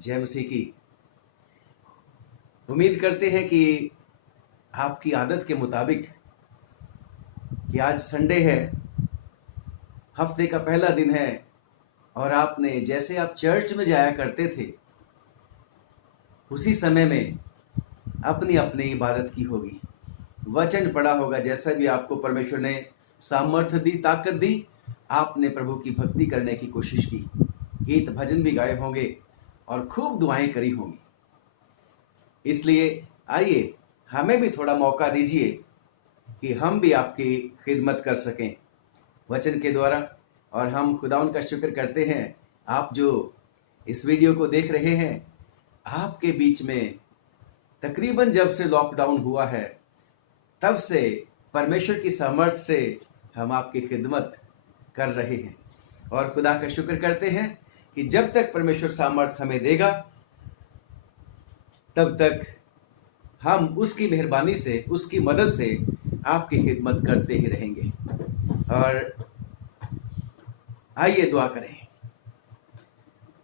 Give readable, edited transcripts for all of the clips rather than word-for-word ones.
जय मसीह की। उम्मीद करते हैं कि आपकी आदत के मुताबिक कि आज संडे है, हफ्ते का पहला दिन है और आपने जैसे आप चर्च में जाया करते थे उसी समय में अपनी अपनी इबादत की होगी, वचन पढ़ा होगा। जैसा भी आपको परमेश्वर ने सामर्थ्य दी, ताकत दी, आपने प्रभु की भक्ति करने की कोशिश की, गीत भजन भी गाए होंगे और खूब दुआएं करी होंगी। इसलिए आइए हमें भी थोड़ा मौका दीजिए कि हम भी आपकी खिदमत कर सकें वचन के द्वारा। और हम खुदावन का शुक्र करते हैं, आप जो इस वीडियो को देख रहे हैं, आपके बीच में तकरीबन जब से लॉकडाउन हुआ है तब से परमेश्वर की सामर्थ से हम आपकी खिदमत कर रहे हैं। और खुदा का शुक्र करते हैं कि जब तक परमेश्वर सामर्थ हमें देगा तब तक हम उसकी मेहरबानी से, उसकी मदद से आपकी खिदमत करते ही रहेंगे। और आइए दुआ करें।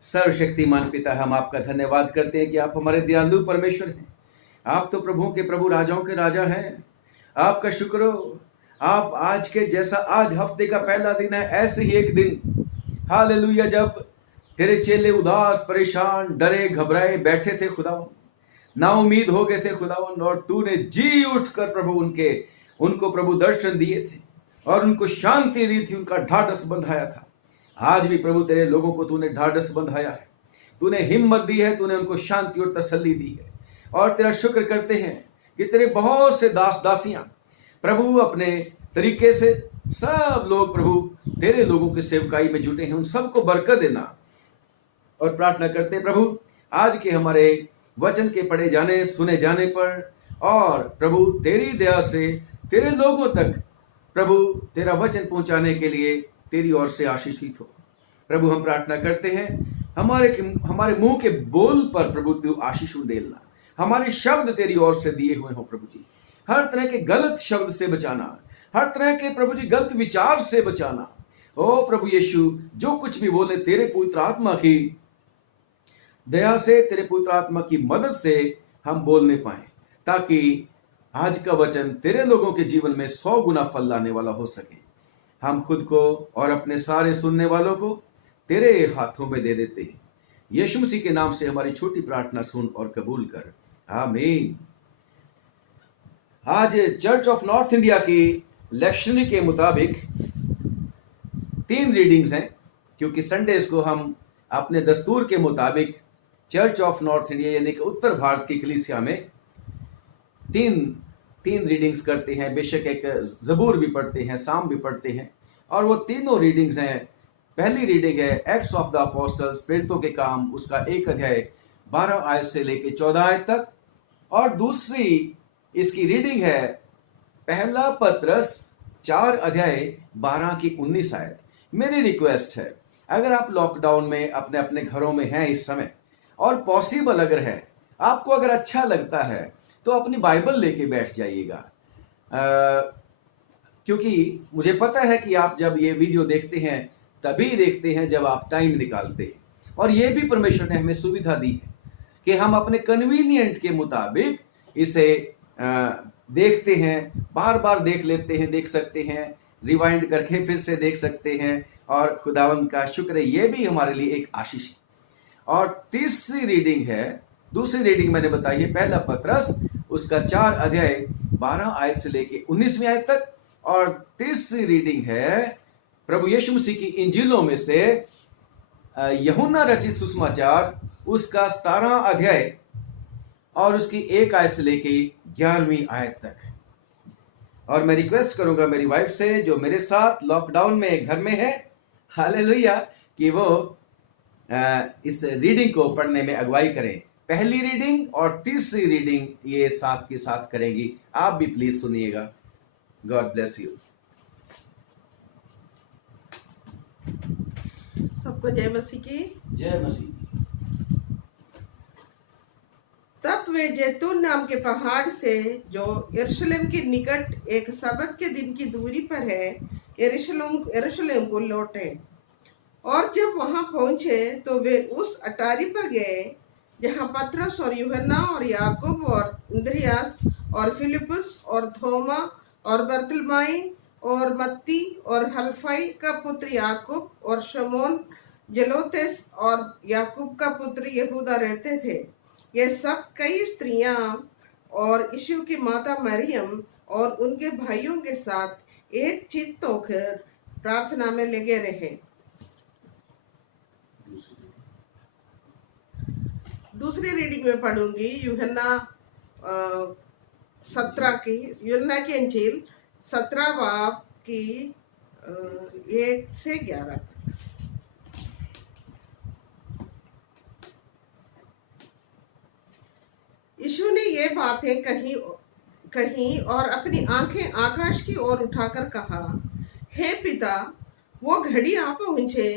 सर्वशक्तिमान पिता, हम आपका धन्यवाद करते हैं कि आप हमारे दयालु परमेश्वर हैं। आप तो प्रभुओं के प्रभु, राजाओं के राजा हैं। आपका शुक्र हो, आप आज के जैसा आज हफ्ते का पहला दिन है, ऐसे ही एक दिन हालेलुया जब तेरे चेले उदास, परेशान, डरे, घबराए बैठे थे खुदावन, ना उम्मीद हो गए थे खुदावन, और तूने जी उठकर प्रभु उनको प्रभु दर्शन दिए थे और उनको शांति दी थी, उनका ढाढ़स बंधाया था। आज भी प्रभु तेरे लोगों को तूने ढाढ़स बंधाया है, तूने हिम्मत दी है, तूने उनको शांति और तसल्ली दी है। और तेरा शुक्र करते हैं कि तेरे बहुत से दास दासियां प्रभु अपने तरीके से सब लोग प्रभु तेरे लोगों की सेवकाई में जुटे हैं, उन सबको बरकत देना। और प्रार्थना करते हैं प्रभु आज के हमारे वचन के पढ़े जाने, सुने जाने पर, और प्रभु तेरी दया से तेरे लोगों तक प्रभु तेरा वचन पहुंचाने के लिए तेरी ओर से आशीषित हो। प्रभु हम प्रार्थना करते हैं हमारे मुंह के बोल पर प्रभु तू आशीष उंडेलना, हमारे शब्द तेरी ओर से दिए हुए हो प्रभु जी। हर तरह के गलत शब्द से बचाना, हर तरह के प्रभु जी गलत विचार से बचाना। ओ प्रभु यीशु, जो कुछ भी बोले तेरे पवित्र आत्मा की दया से, तेरे पवित्र आत्मा की मदद से हम बोलने पाए, ताकि आज का वचन तेरे लोगों के जीवन में 100 गुना फल लाने वाला हो सके। हम खुद को और अपने सारे सुनने वालों को तेरे हाथों में दे देते हैं। यीशु मसीह के नाम से हमारी छोटी प्रार्थना सुन और कबूल कर, आमीन। आज चर्च ऑफ नॉर्थ इंडिया की लेक्शनरी के मुताबिक 3 रीडिंग्स हैं, क्योंकि संडेज को हम अपने दस्तूर के मुताबिक चर्च ऑफ नॉर्थ इंडिया यानी कि उत्तर भारत की कलीसिया में तीन रीडिंग्स करते हैं। बेशक एक जबूर भी पढ़ते हैं, साम भी पढ़ते हैं, और वो तीनों रीडिंग्स हैं। पहली रीडिंग है एक्ट्स ऑफ द अपोस्टल्स, प्रेरितों के काम, उसका 1 अध्याय 12 आयत से लेके 14 आयत तक। और दूसरी इसकी रीडिंग है पहला पत्रस 4 अध्याय 12 की 19 आयत। मेरी रिक्वेस्ट है, अगर आप लॉकडाउन में अपने अपने घरों में हैं इस समय, और पॉसिबल अगर है, आपको अगर अच्छा लगता है, तो अपनी बाइबल लेके बैठ जाइएगा, क्योंकि मुझे पता है कि आप जब ये वीडियो देखते हैं तभी देखते हैं जब आप टाइम निकालते हैं। और ये भी परमेश्वर ने हमें सुविधा दी है कि हम अपने कन्वीनियंट के मुताबिक इसे देखते हैं, बार बार देख लेते हैं, देख सकते हैं, रिवाइंड करके फिर से देख सकते हैं। और खुदावंद का शुक्र है, ये भी हमारे लिए एक आशीष है। और तीसरी रीडिंग है, दूसरी रीडिंग मैंने बताई है पहला पत्रस, उसका 4 अध्याय 12 आयत से लेके 19वीं आयत तक। और तीसरी रीडिंग है प्रभु यीशु मसीह की इंजीलों में से यूहन्ना रचित सुसमाचार, उसका 17 अध्याय और उसकी 1 आयत से लेके 11वीं आयत तक। और मैं रिक्वेस्ट करूंगा मेरी वाइफ से, जो मेरे साथ लॉकडाउन में घर में है, हालेलुया, कि वो इस रीडिंग को पढ़ने में अगुवाई करें। पहली रीडिंग और तीसरी रीडिंग ये साथ के साथ करेंगी। आप भी प्लीज सुनिएगा। God bless you. सबको जय मसीह की। जय मसीह। तब वे जैतून नाम के पहाड़ से, जो यरूशलेम के निकट एक सबत के दिन की दूरी पर है, यरूशलेम को लौटे। और जब वहां पहुंचे तो वे उस अटारी पर गए जहाँ पतरस और यूहन्ना और याकूब और इंद्रियास और फिलिपुस और थोमा और बर्तलमाई और मत्ती और हल्फाई का पुत्र याकूब और शमौन जलोतेस और याकूब का पुत्र यहूदा रहते थे। ये सब कई स्त्रियां और यीशु की माता मरियम और उनके भाइयों के साथ एक चित्त होकर प्रार्थना में लगे रहे। दूसरी रीडिंग में पढ़ूंगी यूहन्ना 17 की, यूहन्ना की अंजील 17 बाब की 1 से 11 तक। यीशु ने ये बातें कही और अपनी आंखें आकाश की ओर उठाकर कहा, हे पिता, वो घड़ी आ पहुंचे,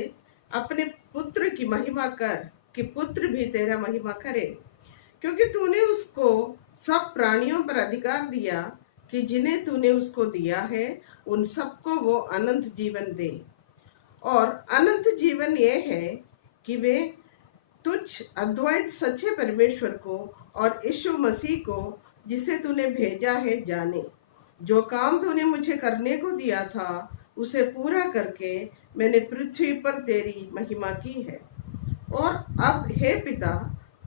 अपने पुत्र की महिमा कर कि पुत्र भी तेरा महिमा करे, क्योंकि तूने उसको सब प्राणियों पर अधिकार दिया कि जिन्हें तूने उसको दिया है उन सबको वो अनंत जीवन दे। और अनंत जीवन ये है कि वे तुझ अद्वैत सच्चे परमेश्वर को और यीशु मसीह को जिसे तूने भेजा है जाने। जो काम तूने मुझे करने को दिया था उसे पूरा करके मैंने पृथ्वी पर तेरी महिमा की है। और अब हे पिता,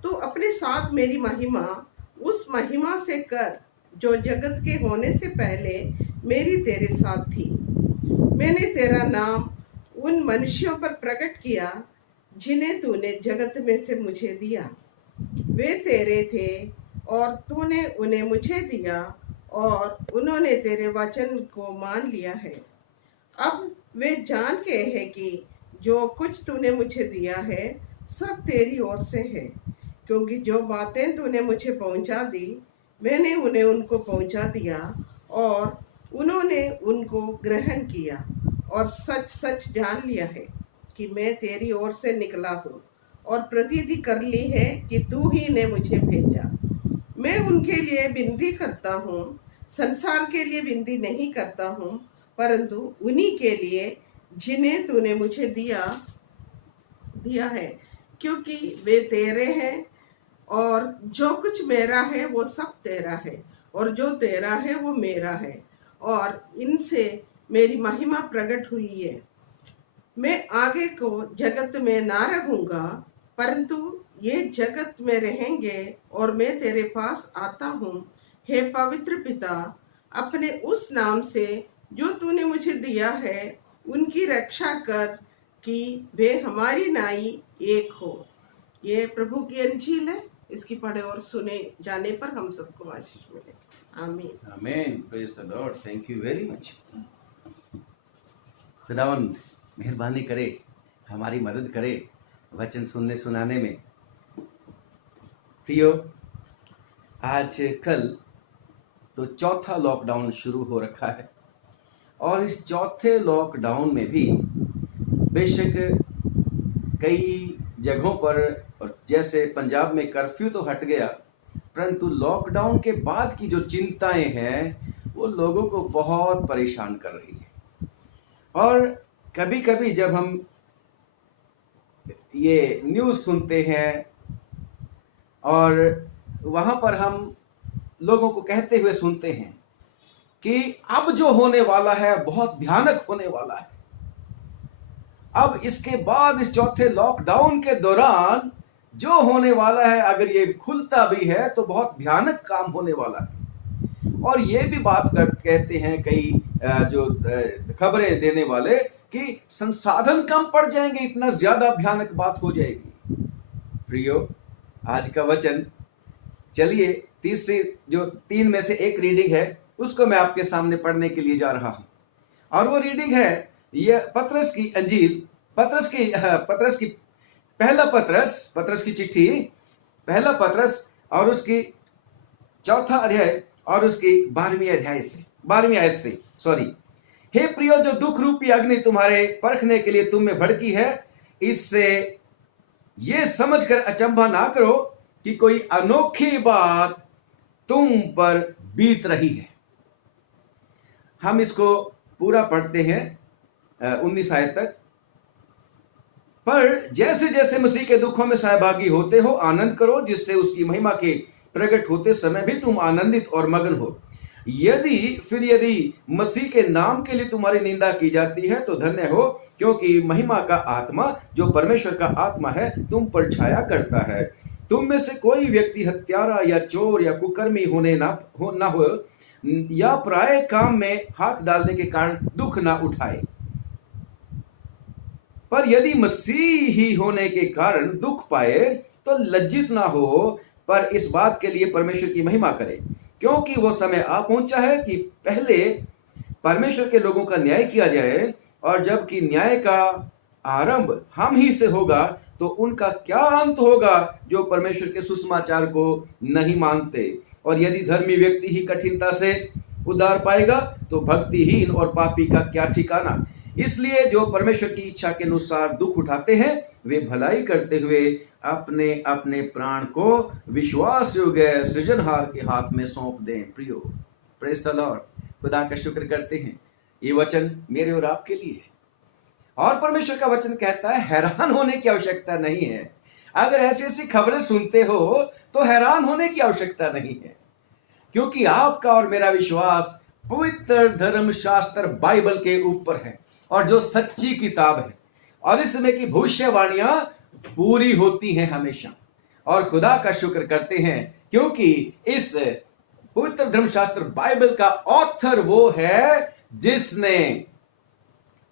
तू अपने साथ मेरी महिमा उस महिमा से कर जो जगत के होने से पहले मेरी तेरे साथ थी। मैंने तेरा नाम उन मनुष्यों पर प्रकट किया जिन्हें तूने जगत में से मुझे दिया। वे तेरे थे और तूने उन्हें मुझे दिया और उन्होंने तेरे वचन को मान लिया है। अब वे जान के हैं कि जो कुछ तूने मुझे दिया है सब तेरी ओर से है, क्योंकि जो बातें तूने मुझे पहुंचा दी मैंने उन्हें उनको पहुंचा दिया और उन्होंने उनको ग्रहण किया और सच सच जान लिया है कि मैं तेरी ओर से निकला हूँ और प्रतीति कर ली है कि तू ही ने मुझे भेजा। मैं उनके लिए विनती करता हूँ, संसार के लिए विनती नहीं करता हूँ, परंतु उन्हीं के लिए जिन्हें तूने मुझे दिया है, क्योंकि वे तेरे हैं और जो कुछ मेरा है वो सब तेरा है और जो तेरा है वो मेरा है और इनसे मेरी महिमा प्रकट हुई है। मैं आगे को जगत में ना रहूंगा, परंतु ये जगत में रहेंगे और मैं तेरे पास आता हूँ। हे पवित्र पिता, अपने उस नाम से जो तूने मुझे दिया है उनकी रक्षा कर कि वे हमारी नाई एक हो। ये प्रभु की अंजील है। इसकी पढ़े और सुने जाने पर हम सबको आशीष मिले। आमीन। आमीन। Praise the Lord. Thank you very much. खुदावंद मेहरबानी करे, हमारी मदद करे वचन सुनने सुनाने में। प्रियो, आज कल तो चौथा लॉकडाउन शुरू हो रखा है और इस चौथे लॉकडाउन में भी बेशक कई जगहों पर, जैसे पंजाब में कर्फ्यू तो हट गया, परंतु लॉकडाउन के बाद की जो चिंताएं हैं वो लोगों को बहुत परेशान कर रही है। और कभी कभी जब हम ये न्यूज़ सुनते हैं और वहाँ पर हम लोगों को कहते हुए सुनते हैं कि अब जो होने वाला है बहुत भयानक होने वाला है। अब इसके बाद इस चौथे लॉकडाउन के दौरान जो होने वाला है, अगर ये खुलता भी है तो बहुत भयानक काम होने वाला है। और ये भी बात कहते हैं कई जो खबरें देने वाले कि संसाधन कम पड़ जाएंगे, इतना ज्यादा भयानक बात हो जाएगी। प्रियो, आज का वचन, चलिए तीसरी जो 3 में से एक रीडिंग है उसको मैं आपके सामने पढ़ने के लिए जा रहा हूं। और वो रीडिंग है ये पतरस की अंजील, पतरस की पतरस की चिट्ठी, पहला पतरस और उसकी 4था अध्याय और उसकी 12वीं आयत से सॉरी। हे प्रियो, जो दुख रूपी अग्नि तुम्हारे परखने के लिए तुम में भड़की है, इससे ये समझकर अचंभा ना करो कि कोई अनोखी बात तुम पर बीत रही है। हम इसको पूरा पढ़ते हैं 19 आयत तक। पर जैसे जैसे मसीह के दुखों में सहभागी होते हो आनंद करो, जिससे उसकी महिमा के प्रकट होते समय भी तुम आनंदित और मगन हो। यदि मसीह के नाम के लिए तुम्हारी निंदा की जाती है तो धन्य हो, क्योंकि महिमा का आत्मा जो परमेश्वर का आत्मा है तुम पर छाया करता है। तुम में से कोई व्यक्ति हत्यारा या चोर या कुकर्मी होने ना हो या पराये काम में हाथ डालने के कारण दुख ना उठाए। पर यदि मसीह ही होने के कारण दुख पाए तो लज्जित ना हो, पर इस बात के लिए परमेश्वर की महिमा करे, क्योंकि वो समय आ पहुंचा है कि पहले परमेश्वर के लोगों का न्याय किया जाए, और जबकि न्याय का आरंभ हम ही से होगा तो उनका क्या अंत होगा जो परमेश्वर के सुसमाचार को नहीं मानते। और यदि धर्मी व्यक्ति ही कठिनता से उद्धार पाएगा तो भक्तिहीन और पापी का क्या ठिकाना। इसलिए जो परमेश्वर की इच्छा के अनुसार दुख उठाते हैं वे भलाई करते हुए अपने अपने प्राण को विश्वास योग्य सृजनहार के हाथ में सौंप दें। प्रियो, प्रेज़ द लॉर्ड। खुदा का शुक्र करते हैं, ये वचन मेरे और आपके लिए है। और परमेश्वर का वचन कहता है हैरान होने की आवश्यकता नहीं है। अगर ऐसी ऐसी खबरें सुनते हो तो हैरान होने की आवश्यकता नहीं है, क्योंकि आपका और मेरा विश्वास पवित्र धर्मशास्त्र बाइबल के ऊपर है, और जो सच्ची किताब है, और इसमें की भविष्यवाणियां पूरी होती हैं हमेशा। और खुदा का शुक्र करते हैं क्योंकि इस पवित्र धर्मशास्त्र बाइबल का ऑथर वो है जिसने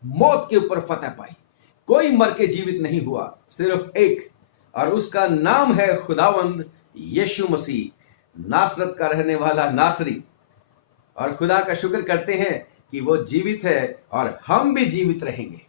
मौत के ऊपर फतह पाई। कोई मर के जीवित नहीं हुआ, सिर्फ एक, और उसका नाम है खुदावंद यीशु मसीह, नासरत का रहने वाला नासरी। और खुदा का शुक्र करते हैं कि वो जीवित है और हम भी जीवित रहेंगे।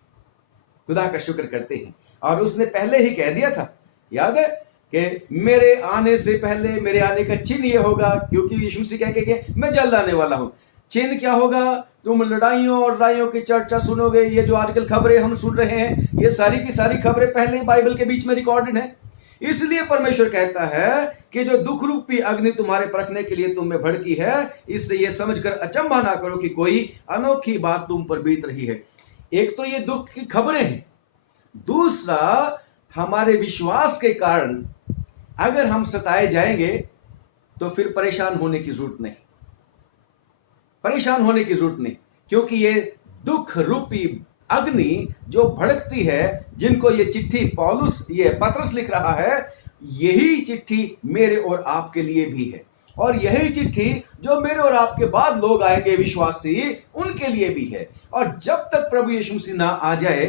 खुदा का शुक्र करते हैं। और उसने पहले ही कह दिया था, याद है, कि मेरे आने से पहले मेरे आने का चिन्ह ये होगा, क्योंकि यीशु मसीह कह के मैं जल्द आने वाला हूं। चिन्ह क्या होगा? तुम लड़ाइयों और लड़ाइयों की चर्चा सुनोगे। ये जो आजकल खबरें हम सुन रहे हैं, ये सारी की सारी खबरें पहले ही बाइबल के बीच में रिकॉर्डेड है। इसलिए परमेश्वर कहता है कि जो दुख रूपी अग्नि तुम्हारे परखने के लिए तुम में भड़की है, इससे ये समझकर अचंभा ना करो कि कोई अनोखी बात तुम पर बीत रही है। एक तो ये दुख की खबरें हैं, दूसरा हमारे विश्वास के कारण अगर हम सताए जाएंगे तो फिर परेशान होने की जरूरत नहीं, परेशान होने की जरूरत नहीं, क्योंकि ये दुख रूपी अग्नि जो भड़कती है, जिनको ये चिट्ठी पौलुस, ये पत्रस लिख रहा है, यही चिट्ठी मेरे और आपके लिए भी है। और यही चिट्ठी जो मेरे और आपके बाद लोग आएंगे विश्वासी, उनके लिए भी है। और जब तक प्रभु यीशु मसीह ना आ जाए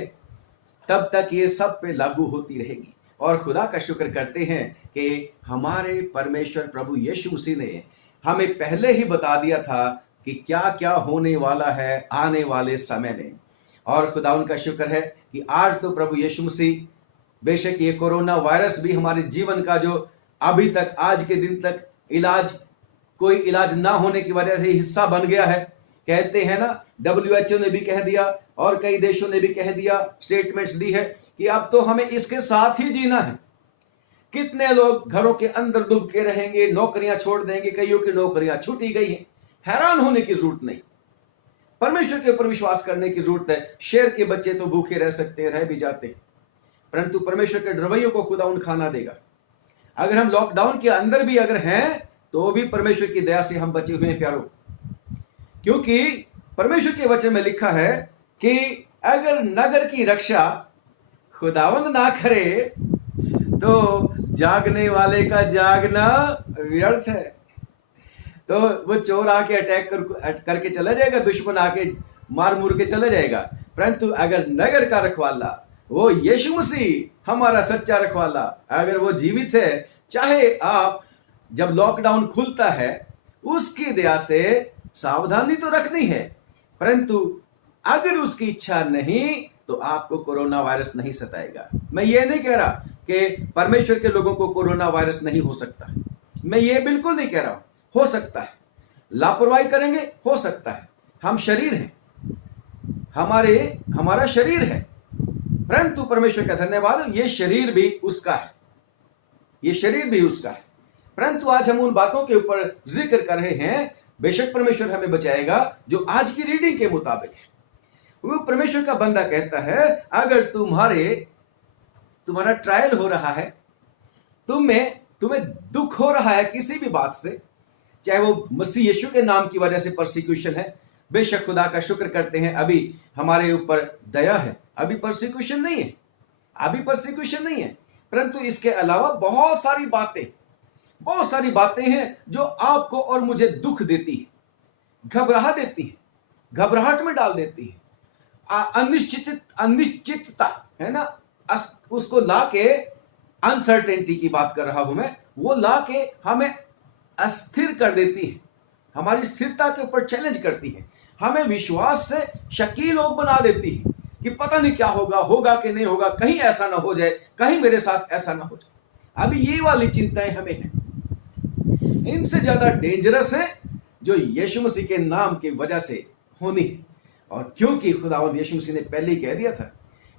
तब तक ये सब पे लागू होती रहेगी। और खुदा का शुक्र करते हैं कि हमारे परमेश्वर प्रभु यीशु मसीह ने हमें पहले ही बता दिया था कि क्या क्या होने वाला है आने वाले समय में। और खुदा उनका शुक्र है कि आज तो प्रभु यीशु मसीह, बेशक ये कोरोना वायरस भी हमारे जीवन का जो अभी तक आज के दिन तक कोई इलाज ना होने की वजह से हिस्सा बन गया है। कहते हैं ना, WHO ने भी कह दिया और कई देशों ने भी कह दिया, स्टेटमेंट्स दी है कि अब तो हमें इसके साथ ही जीना है। कितने लोग घरों के अंदर डूब के रहेंगे, नौकरियां छोड़ देंगे, कईयों की नौकरियां छूटी गई हैं। हैरान होने की जरूरत नहीं, परमेश्वर के ऊपर विश्वास करने की जरूरत है। शेर के बच्चे तो भूखे रह सकते हैं, रह भी जाते हैं, परंतु परमेश्वर के डरवैयों को खुदा उन खाना देगा। अगर हम लॉकडाउन के अंदर भी अगर हैं तो भी परमेश्वर की दया से हम बचे हुए हैं प्यारों, क्योंकि परमेश्वर के वचन में लिखा है कि अगर नगर की रक्षा खुदावंद ना करे तो जागने वाले का जागना व्यर्थ है। तो वो चोर आके अटैक करके चला जाएगा, दुश्मन आके मार मुर के चला जाएगा, परंतु अगर नगर का रखवाला वो यीशु मसीह हमारा सच्चा रखवाला अगर वो जीवित है, चाहे आप जब लॉकडाउन खुलता है उसकी दया से सावधानी तो रखनी है, परंतु अगर उसकी इच्छा नहीं तो आपको कोरोना वायरस नहीं सताएगा। मैं ये नहीं कह रहा कि परमेश्वर के लोगों को कोरोना वायरस नहीं हो सकता, मैं ये बिल्कुल नहीं कह रहा हूं। हो सकता है, लापरवाही करेंगे, हो सकता है। हम शरीर हैं, हमारा शरीर है, परंतु परमेश्वर का धन्यवाद, ये शरीर भी उसका है, ये शरीर भी उसका है। परंतु आज हम उन बातों के ऊपर जिक्र कर रहे हैं। बेशक परमेश्वर हमें बचाएगा जो आज की रीडिंग के मुताबिक है। वो परमेश्वर का बंदा कहता है, अगर तुम्हारे तुम्हारा ट्रायल हो रहा है, तुम्हें दुख हो रहा है किसी भी बात से, चाहे वो मसीह यीशु के नाम की वजह से परसिक्यूशन है, बेशक खुदा का शुक्र करते हैं अभी हमारे ऊपर दया है, अभी परसिक्यूशन नहीं है, परंतु इसके अलावा बहुत सारी बातें हैं जो आपको और मुझे दुख देती है, घबराहट में डाल देती है, अनिश्चितता है ना, उसको लाके, अनसर्टेनिटी की बात कर रहा हूं मैं, वो लाके हमें अस्थिर कर देती है, हमारी स्थिरता के ऊपर चैलेंज करती है, हमें विश्वास से शकी लोग बना देती है कि पता नहीं क्या होगा कि नहीं होगा, कहीं ऐसा ना हो जाए, कहीं मेरे साथ ऐसा ना हो जाए। अभी ये वाली चिंताएं हमें हैं, इनसे ज्यादा डेंजरस है जो यीशु मसीह के नाम की वजह से होनी है। और क्योंकि खुदावंद यीशु मसीह ने पहले ही कह दिया था,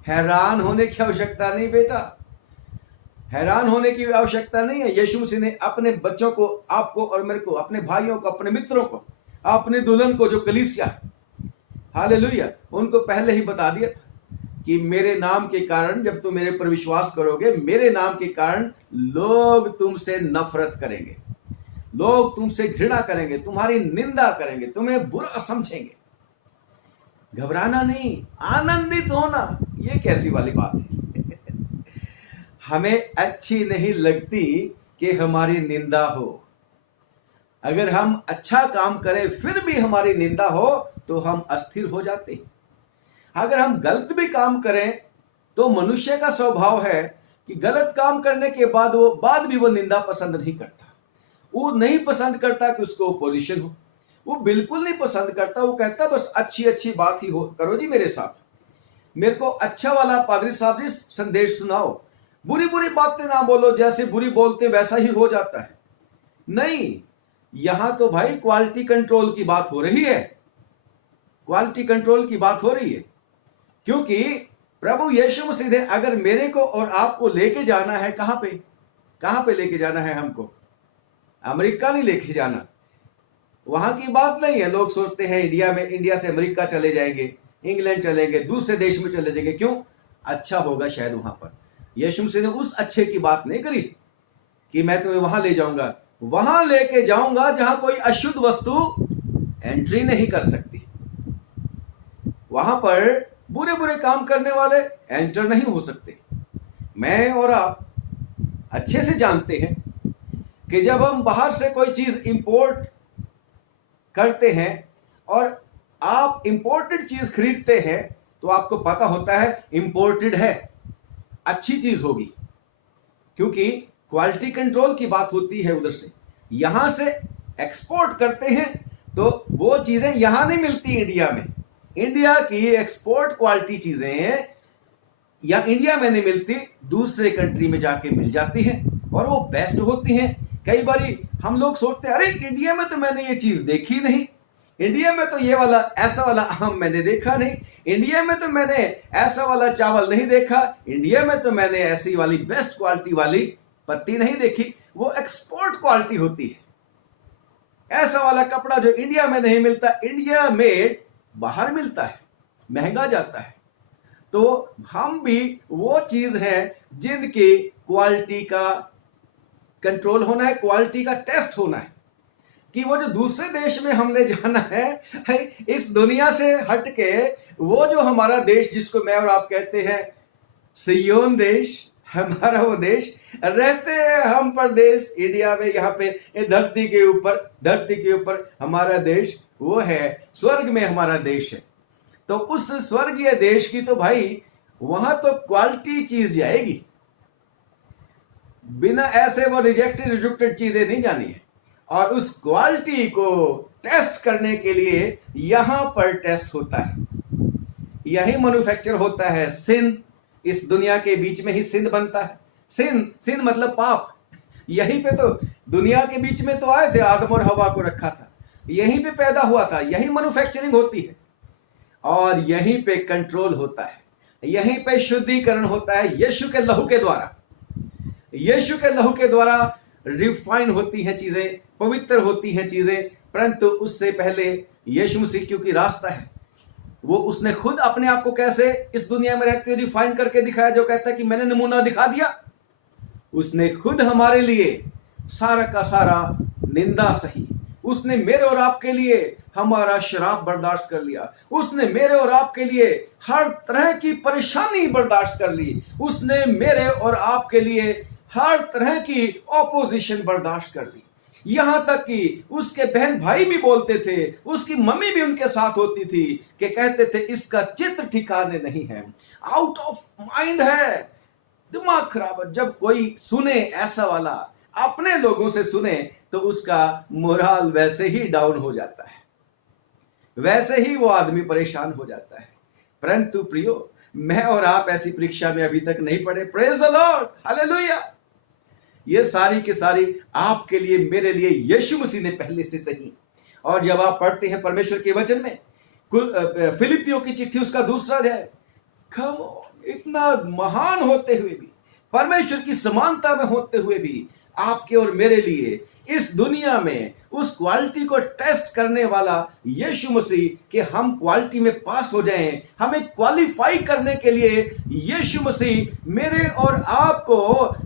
हैरान होने की आवश्यकता नहीं बेटा, हैरान होने की आवश्यकता नहीं है। यीशु मसीह ने अपने बच्चों को, आपको और मेरे को, अपने भाइयों को, अपने मित्रों को, अपने दुल्हन को जो कलीसिया, हालेलुया, उनको पहले ही बता दिया था कि मेरे नाम के कारण जब तुम मेरे पर विश्वास करोगे, मेरे नाम के कारण लोग तुमसे नफरत करेंगे, लोग तुमसे घृणा करेंगे, तुम्हारी निंदा करेंगे, तुम्हें बुरा समझेंगे। घबराना नहीं, आनंदित होना। ये कैसी वाली बात है? हमें अच्छी नहीं लगती कि हमारी निंदा हो। अगर हम अच्छा काम करें फिर भी हमारी निंदा हो तो हम अस्थिर हो जाते हैं। अगर हम गलत भी काम करें तो मनुष्य का स्वभाव है कि गलत काम करने के बाद भी वो निंदा पसंद नहीं करता। वो नहीं पसंद करता कि उसको ओपोजिशन हो, वो बिल्कुल नहीं पसंद करता। वो कहता बस अच्छी बात ही हो, करो जी मेरे साथ, मेरे को अच्छा वाला पादरी साहब जी संदेश सुनाओ, बुरी बातें ना बोलो, जैसे बुरी बोलते वैसा ही हो जाता है। नहीं, यहां तो भाई क्वालिटी कंट्रोल की बात हो रही है, क्वालिटी कंट्रोल की बात हो रही है। क्योंकि प्रभु यीशु मसीह ने अगर मेरे को और आपको लेके जाना है, कहां पे लेके जाना है हमको? अमेरिका नहीं लेके जाना, वहां की बात नहीं है। लोग सोचते हैं इंडिया से अमेरिका चले जाएंगे, इंग्लैंड चलेंगे, दूसरे देश में चले जाएंगे, क्यों? अच्छा होगा शायद वहां पर। यीशु मसीह ने उस अच्छे की बात नहीं करी कि मैं तुम्हें वहां ले जाऊंगा, वहां लेके जाऊंगा जहां कोई अशुद्ध वस्तु एंट्री नहीं कर सकती, वहां पर बुरे काम करने वाले एंटर नहीं हो सकते। मैं और आप अच्छे से जानते हैं कि जब हम बाहर से कोई चीज इंपोर्ट करते हैं और आप इंपोर्टेड चीज खरीदते हैं तो आपको पता होता है इंपोर्टेड है, अच्छी चीज होगी, क्योंकि क्वालिटी कंट्रोल की बात होती है। उधर से यहां से एक्सपोर्ट करते हैं तो वो चीजें यहां नहीं मिलती इंडिया में। इंडिया की एक्सपोर्ट क्वालिटी चीजें या इंडिया में नहीं मिलती, दूसरे कंट्री में जाके मिल जाती हैं और वो बेस्ट होती हैं। कई बारी हम लोग सोचते हैं अरे इंडिया में तो मैंने ये चीज देखी नहीं, इंडिया में तो ये वाला ऐसा वाला आम मैंने देखा नहीं, इंडिया में तो मैंने ऐसा वाला चावल नहीं देखा, इंडिया में तो मैंने ऐसी वाली बेस्ट क्वालिटी वाली पत्ती नहीं देखी। वो एक्सपोर्ट क्वालिटी होती है। ऐसा वाला कपड़ा जो इंडिया में नहीं मिलता, इंडिया मेड बाहर मिलता है, महंगा जाता है। तो हम भी वो चीज है जिनकी क्वालिटी का कंट्रोल होना है, क्वालिटी का टेस्ट होना है कि वो जो दूसरे देश में हमने जाना है, इस दुनिया से हट के वो जो हमारा देश जिसको मैं और आप कहते हैं सियोन देश, हमारा वो देश, रहते हैं हम परदेश इंडिया में, यहाँ पे धरती के ऊपर हमारा देश वो है, स्वर्ग में हमारा देश है। तो उस स्वर्गीय देश की तो भाई वहां तो क्वालिटी चीज जाएगी, बिना ऐसे वो रिजेक्टेड चीजें नहीं जानी है। और उस क्वालिटी को टेस्ट करने के लिए यहां पर टेस्ट होता है, यही मैन्युफैक्चर होता है। सिन, इस दुनिया के बीच में ही सिन बनता है। सिन मतलब पाप। यहीं पे तो दुनिया के बीच में तो आए थे, आदम और हवा को रखा था, यहीं पे पैदा हुआ था, यही मैन्युफैक्चरिंग होती है और यहीं पे कंट्रोल होता है, यहीं पे शुद्धिकरण होता है। यीशु के लहू के द्वारा रिफाइन होती हैं चीजें, पवित्र होती हैं चीजें। परंतु उससे पहले यीशु मसीह क्योंकि रास्ता है, वो उसने खुद अपने आप को कैसे इस दुनिया में रहते हुए रिफाइन करके दिखाया, जो कहता है कि मैंने नमूना दिखा दिया। उसने खुद हमारे लिए सारा का सारा निंदा सही, उसने मेरे और आपके लिए हमारा श्राप बर्दाश्त कर लिया, उसने मेरे और आपके लिए हर तरह की परेशानी बर्दाश्त कर ली, उसने मेरे और आपके लिए हर तरह की ऑपोजिशन बर्दाश्त कर ली। यहां तक कि उसके बहन भाई भी बोलते थे, उसकी मम्मी भी उनके साथ होती थी कि कहते थे इसका चित्र ठिकाने नहीं है, आउट ऑफ माइंड है, दिमाग खराब है। जब कोई सुने ऐसा वाला, अपने लोगों से सुने, तो उसका मोरल वैसे ही डाउन हो जाता है, वैसे ही वो आदमी परेशान हो जाता है। परंतु प्रियो, मैं और आप ऐसी परीक्षा में अभी तक नहीं पड़े। Praise the Lord, hallelujah. ये सारी की सारी आपके लिए, मेरे लिए यीशु मसीह ने पहले से सही। और जब आप पढ़ते हैं परमेश्वर के वचन में, फिलिपियों की चिट्ठी उसका 2 अध्याय, इतना महान होते हुए भी, परमेश्वर की समानता में होते हुए भी, आपके और मेरे लिए इस दुनिया में उस क्वालिटी को टेस्ट करने वाला यीशु मसीह, कि हम क्वालिटी में पास हो जाएं, हमें क्वालिफाई करने के लिए यीशु मसीह मेरे और आपको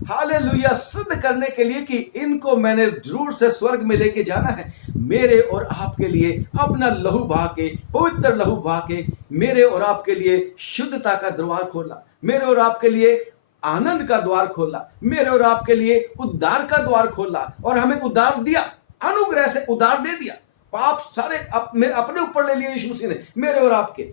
हालेलुया सिद्ध करने के लिए कि इनको मैंने जरूर से स्वर्ग में लेके जाना है, मेरे और आपके लिए अपना लहू बहा के, पवित्र लहू बहा के, मेरे और आपके लिए शुद्धता का द्वार खोला, मेरे और आपके लिए आनंद का द्वार खोला, मेरे और आपके लिए उद्धार का द्वार खोला, और हमें उद्धार दिया, अनुग्रह से उद्धार दे दिया। पाप सारे अपने ऊपर ले लिए यीशु मसीह ने, मेरे और आपके,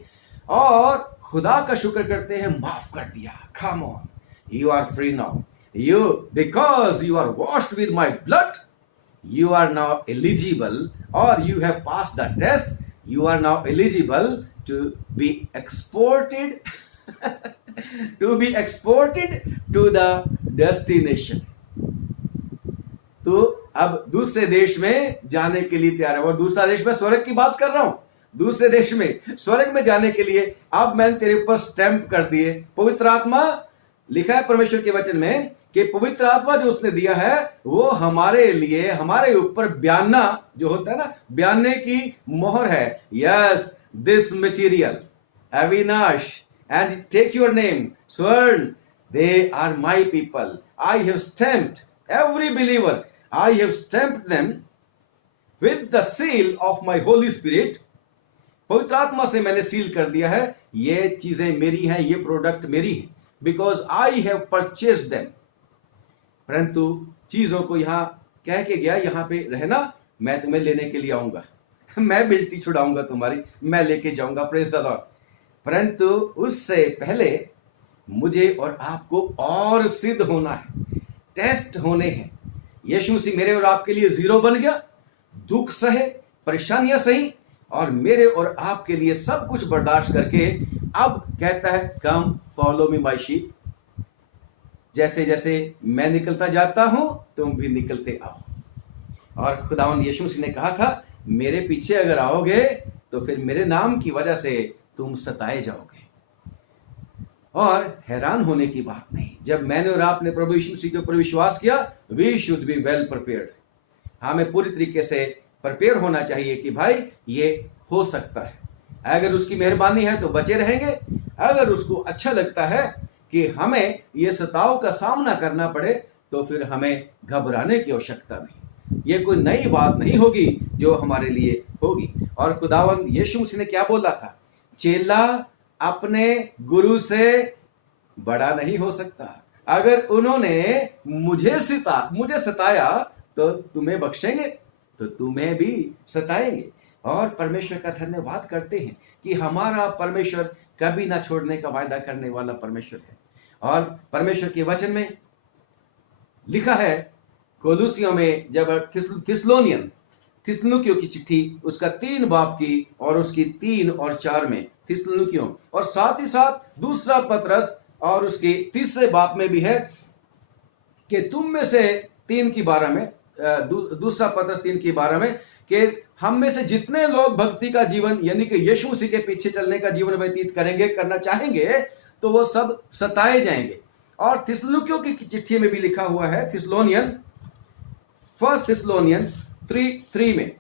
और खुदा का शुक्र करते हैं, माफ कर दिया। Come on, you are free now, you because you are washed with my blood, you are now eligible, or you have passed the test, you are now eligible to be exported to be exported to the destination। तो अब दूसरे देश में जाने के लिए तैयार है। और दूसरा देश में स्वर्ग की बात कर रहा हूं, दूसरे देश में स्वर्ग में जाने के लिए अब मैंने तेरे ऊपर स्टैंप कर दिए पवित्र आत्मा। लिखा है परमेश्वर के वचन में कि पवित्र आत्मा जो उसने दिया है वो हमारे लिए, हमारे ऊपर बयाना जो होता है ना, बयाने की मोहर है। Yes, this material Avinash and take your name, Swern, they are my people, I have stamped every believer, I have stamped them with the seal of my Holy Spirit। पवित्र आत्मा से मैंने सील कर दिया है, ये चीजें मेरी हैं, ये प्रोडक्ट मेरी है, because I have purchased them। परंतु चीजों को यहां कह के गया, यहां पे रहना, मैं तुम्हें लेने के लिए आऊंगा, मैं बिल्टी छुड़ाऊंगा तुम्हारी, मैं लेके जाऊंगा। Praise the Lord. परंतु उससे पहले मुझे और आपको और सिद्ध होना है, टेस्ट होने हैं। यीशु मसीह मेरे और आपके लिए 0 बन गया, दुख सहे, परेशानियां सही, और मेरे और आपके लिए सब कुछ बर्दाश्त करके अब कहता है कम फॉलो मी माय शीप, जैसे जैसे मैं निकलता जाता हूं तुम भी निकलते आओ। और खुदावंद यीशु मसीह ने कहा था मेरे पीछे अगर आओगे तो फिर मेरे नाम की वजह से तुम सताए जाओगे। और हैरान होने की बात नहीं, जब मैंने और आपने प्रभु यीशु मसीह के ऊपर विश्वास किया, we should be well prepared. हमें पूरी तरीके से प्रिपेयर होना चाहिए कि भाई ये हो सकता है, अगर उसकी मेहरबानी है तो बचे रहेंगे, अगर उसको अच्छा लगता है कि हमें ये सताव का सामना करना पड़े तो फिर हमें घबराने की आवश्यकता नहीं। ये कोई नई बात नहीं होगी जो हमारे लिए होगी। और खुदावंद यीशु मसीह ने क्या बोला था, चेला अपने गुरु से बड़ा नहीं हो सकता। अगर उन्होंने मुझे सताया तो तुम्हें बख्शेंगे तो तुम्हें भी सताएंगे। और परमेश्वर का धन्यवाद करते हैं कि हमारा परमेश्वर कभी ना छोड़ने का वायदा करने वाला परमेश्वर है। और परमेश्वर के वचन में लिखा है कोलोसियों में, जब थिस्सलुनीकियों की चिट्ठी उसका 3 बाब की और उसकी 3 और 4 में थिस्सलुनीकियों, और साथ ही साथ दूसरा पत्रस और उसके 3 बाब में भी है कि तुम में से 3:12 में, दूसरा पत्रस 3:12 में, कि हम में से जितने लोग भक्ति का जीवन यानी कि यीशु मसीह के पीछे चलने का जीवन व्यतीत करना चाहेंगे तो वो सब सताए जाएंगे। और थिस्सलुनीकियों की चिट्ठी में भी लिखा हुआ है, 1 थिस्सलुनियंस 3:3 में,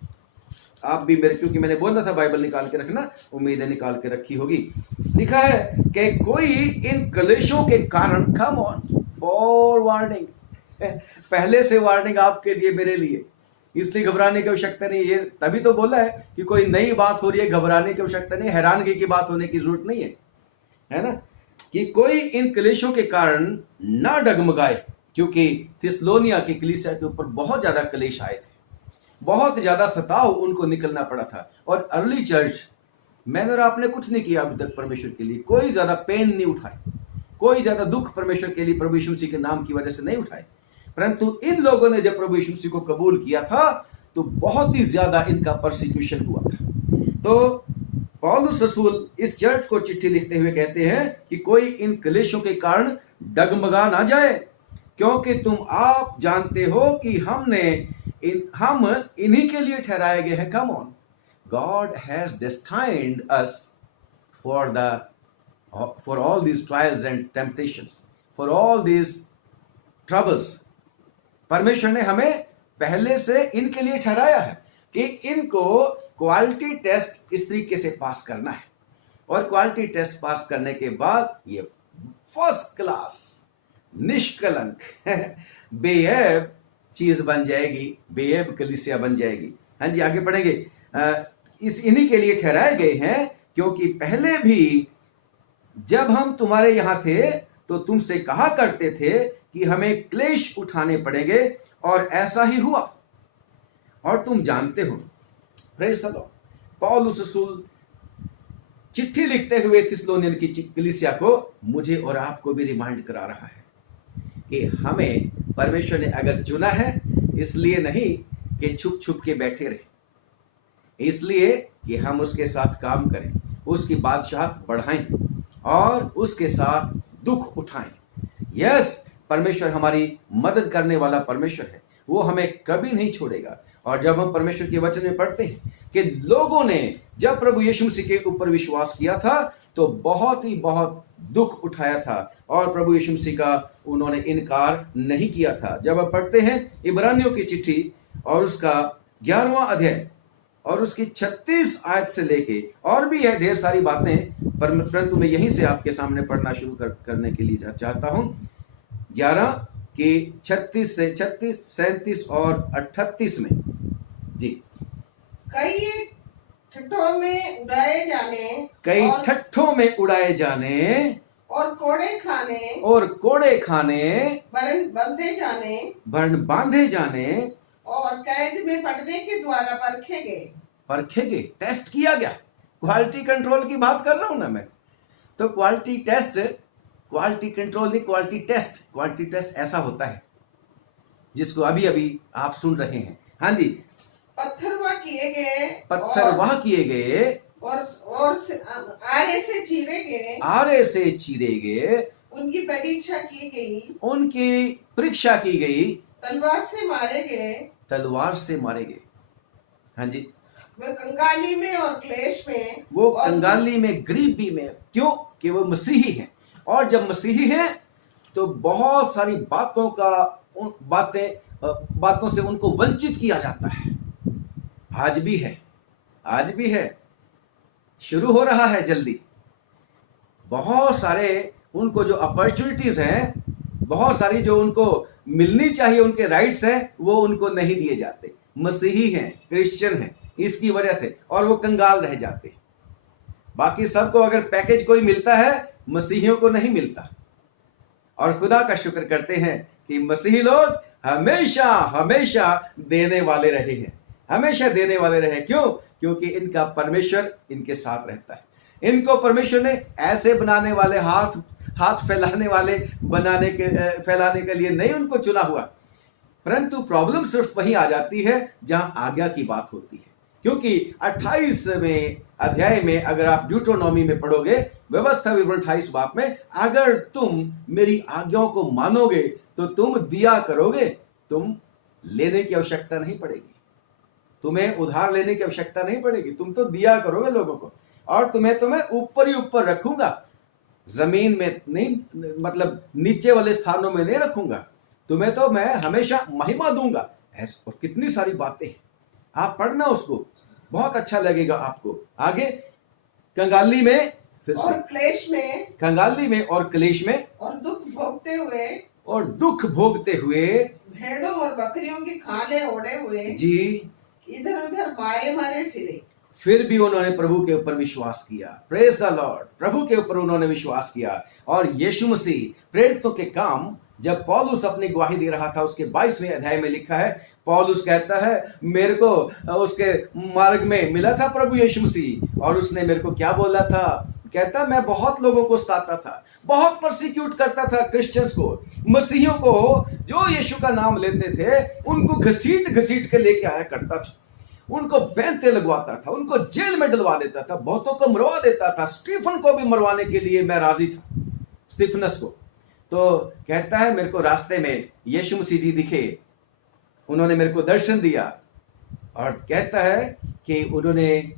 आप भी मेरे, क्योंकि मैंने बोला था बाइबल निकाल के रखना, उम्मीद है निकाल के रखी होगी। लिखा है कि कोई इन कलेशों के कारण, कम ऑन, फॉर वार्निंग, पहले से वार्निंग आपके लिए, मेरे लिए, इसलिए घबराने की आवश्यकता नहीं। ये तभी तो बोला है कि कोई नई बात हो रही है, घबराने की आवश्यकता नहीं, हैरानगी की बात होने की जरूरत नहीं है ना, कि कोई इन क्लेशों के कारण ना डगमगाए, क्योंकि थिस्सलुनीया की कलीसिया के ऊपर बहुत ज्यादा क्लेश आए थे, बहुत ज्यादा सताव उनको निकलना पड़ा था। और अर्ली चर्च, मैंने और आपने कुछ नहीं किया अभी तक परमेश्वर के लिए, कोई ज्यादा पेन नहीं उठाए, कोई ज्यादा दुख परमेश्वर के लिए प्रभु यीशु मसीह के नाम की वजह से नहीं उठाए, परंतु इन लोगों ने जब प्रभु यीशु मसीह को कबूल किया था तो बहुत ही ज्यादा इनका परसिक्यूशन हुआ था। तो पौलुस रसूल इस चर्च को चिट्ठी लिखते हुए कहते हैं कि कोई इन क्लेशों के कारण डगमगा ना जाए, क्योंकि तुम आप जानते हो कि हम इन्हीं के लिए ठहराए गए हैं। Come on, God has destined us for all these trials and temptations, for all these troubles. परमेश्वर ने हमें पहले से इनके लिए ठहराया है कि इनको क्वालिटी टेस्ट इस तरीके से पास करना है, और क्वालिटी टेस्ट पास करने के बाद ये फर्स्ट क्लास, निष्कलंक, बेऐब चीज बन जाएगी, बेऐब कलीसिया बन जाएगी। हाँ जी, आगे पढ़ेंगे। इन्हीं के लिए ठहराए गए हैं, क्योंकि पहले भी जब हम तुम्हारे यहां थे तो तुमसे कहा करते थे कि हमें क्लेश उठाने पड़ेंगे, और ऐसा ही हुआ, और तुम जानते हो। Praise the Lord. पौलुस रसूल चिट्ठी लिखते हुए थिस्सलुनीयन की कलीसिया को मुझे और आपको भी रिमाइंड करा रहा है कि हमें परमेश्वर ने अगर चुना है, इसलिए नहीं कि छुप छुप के बैठे रहे, इसलिए कि हम उसके साथ काम करें, उसकी बादशाहत बढ़ाएं और उसके साथ दुख उठाएं। यस, परमेश्वर हमारी मदद करने वाला परमेश्वर है, वो हमें कभी नहीं छोड़ेगा। और जब हम परमेश्वर के वचन में पढ़ते हैं कि लोगों ने जब प्रभु यीशु मसीह के ऊपर विश्वास किया था तो बहुत दुख उठाया था, और प्रभु यीशु मसीह का उन्होंने इनकार नहीं किया था। जब आप पढ़ते हैं इब्रानियों की चिट्ठी और उसका 11वां अध्याय और उसकी 36 आयत से लेके, और भी है ढेर सारी बातें, परंतु मैं यहीं से आपके सामने पढ़ना शुरू करने के लिए चाहता हूं। 11 की 36 से 36, 37 और 38 में जी। कई ठट्ठों में उड़ाए जाने, कई ठट्ठों में उड़ाए जाने, और कोड़े खाने, बरन बांधे जाने, और कैद में पड़ने के द्वारा परखे गए, टेस्ट किया गया। क्वालिटी कंट्रोल की बात कर रहा हूं ना मैं, तो क्वालिटी टेस्ट, क्वालिटी कंट्रोल नहीं, क्वालिटी टेस्ट। क्वालिटी टेस्ट ऐसा होता है जिसको अभी अभी आप सुन रहे हैं। हाँ जी, पत्थरवाह किए गए, और आरे से चीरे गए, उनकी परीक्षा की गई, तलवार से मारे गए। हाँ जी, वो कंगाली में और क्लेश में, वो कंगाली में, गरीबी में, क्यों कि वो मसीही हैं, और जब मसीही हैं तो बहुत सारी बातों से उनको वंचित किया जाता है। आज भी है, शुरू हो रहा है जल्दी। बहुत सारे उनको जो अपॉर्चुनिटीज हैं, बहुत सारी जो उनको मिलनी चाहिए, उनके राइट्स हैं, वो उनको नहीं दिए जाते। मसीही हैं, क्रिश्चियन हैं, इसकी वजह से, और वो कंगाल रह जाते। बाकी सबको अगर पैकेज कोई मिलता है, मसीहियों को नहीं मिलता। और खुदा का शुक्र करते हैं कि मसीही लोग हमेशा देने वाले रहे हैं, हमेशा देने वाले रहे। क्यों? क्योंकि इनका परमेश्वर इनके साथ रहता है। इनको परमेश्वर ने ऐसे बनाने वाले, हाथ फैलाने वाले फैलाने के लिए नहीं उनको चुना हुआ, परंतु प्रॉब्लम सिर्फ वहीं आ जाती है जहां आज्ञा की बात होती है। क्योंकि 28वें अध्याय में अगर आप ड्यूटरोनॉमी में पढ़ोगे, व्यवस्था विवरण 28 बात में, अगर तुम मेरी आज्ञाओं को मानोगे तो तुम दिया करोगे, तुम लेने की आवश्यकता नहीं पड़ेगी, तुम्हें उधार लेने की आवश्यकता नहीं पड़ेगी, तुम तो दिया करोगे लोगों को, और तुम्हें ऊपर ही ऊपर रखूंगा, जमीन में नहीं, मतलब नीचे वाले स्थानों में नहीं रखूंगा, तुम्हें तो मैं हमेशा महिमा दूंगा। और कितनी सारी बातें हैं, आप पढ़ना उसको, बहुत अच्छा लगेगा आपको। आगे, कंगाली में, फिर और से, क्लेश में कंगाली में और क्लेश में और दुख भोगते हुए, और दुख भोगते हुए, भेड़ों और बकरियों की खाले ओढ़े हुए जी, इधर उधर मारे मारे फिरे। फिर भी उन्होंने प्रभु के ऊपर विश्वास किया। Praise the Lord. प्रभु के ऊपर उन्होंने विश्वास किया और यीशु मसीह प्रेरितों के काम, जब पौलुस अपनी गवाही दे रहा था, उसके 22वें अध्याय में लिखा है, पौलुस कहता है, मेरे को उसके मार्ग में मिला था प्रभु यीशु मसीह और उसने मेरे को क्या बोला था। कहता, मैं बहुत लोगों को सताता था, बहुत परसिक्यूट करता था क्रिश्चियंस को, मसीहियों को, जो यीशु का नाम लेते थे, उनको घसीट घसीट के लेके आया करता था, उनको बेंते लगवाता था, उनको जेल में डलवा देता था, बहुतों को मरवा देता था। स्टीफन को भी मरवाने के लिए मैं राजी था, स्टीफनस को। तो कहता है, मेरे को रास्ते में यीशु मसीह जी दिखे, उन्होंने मेरे को दर्शन दिया और कहता है कि उन्होंने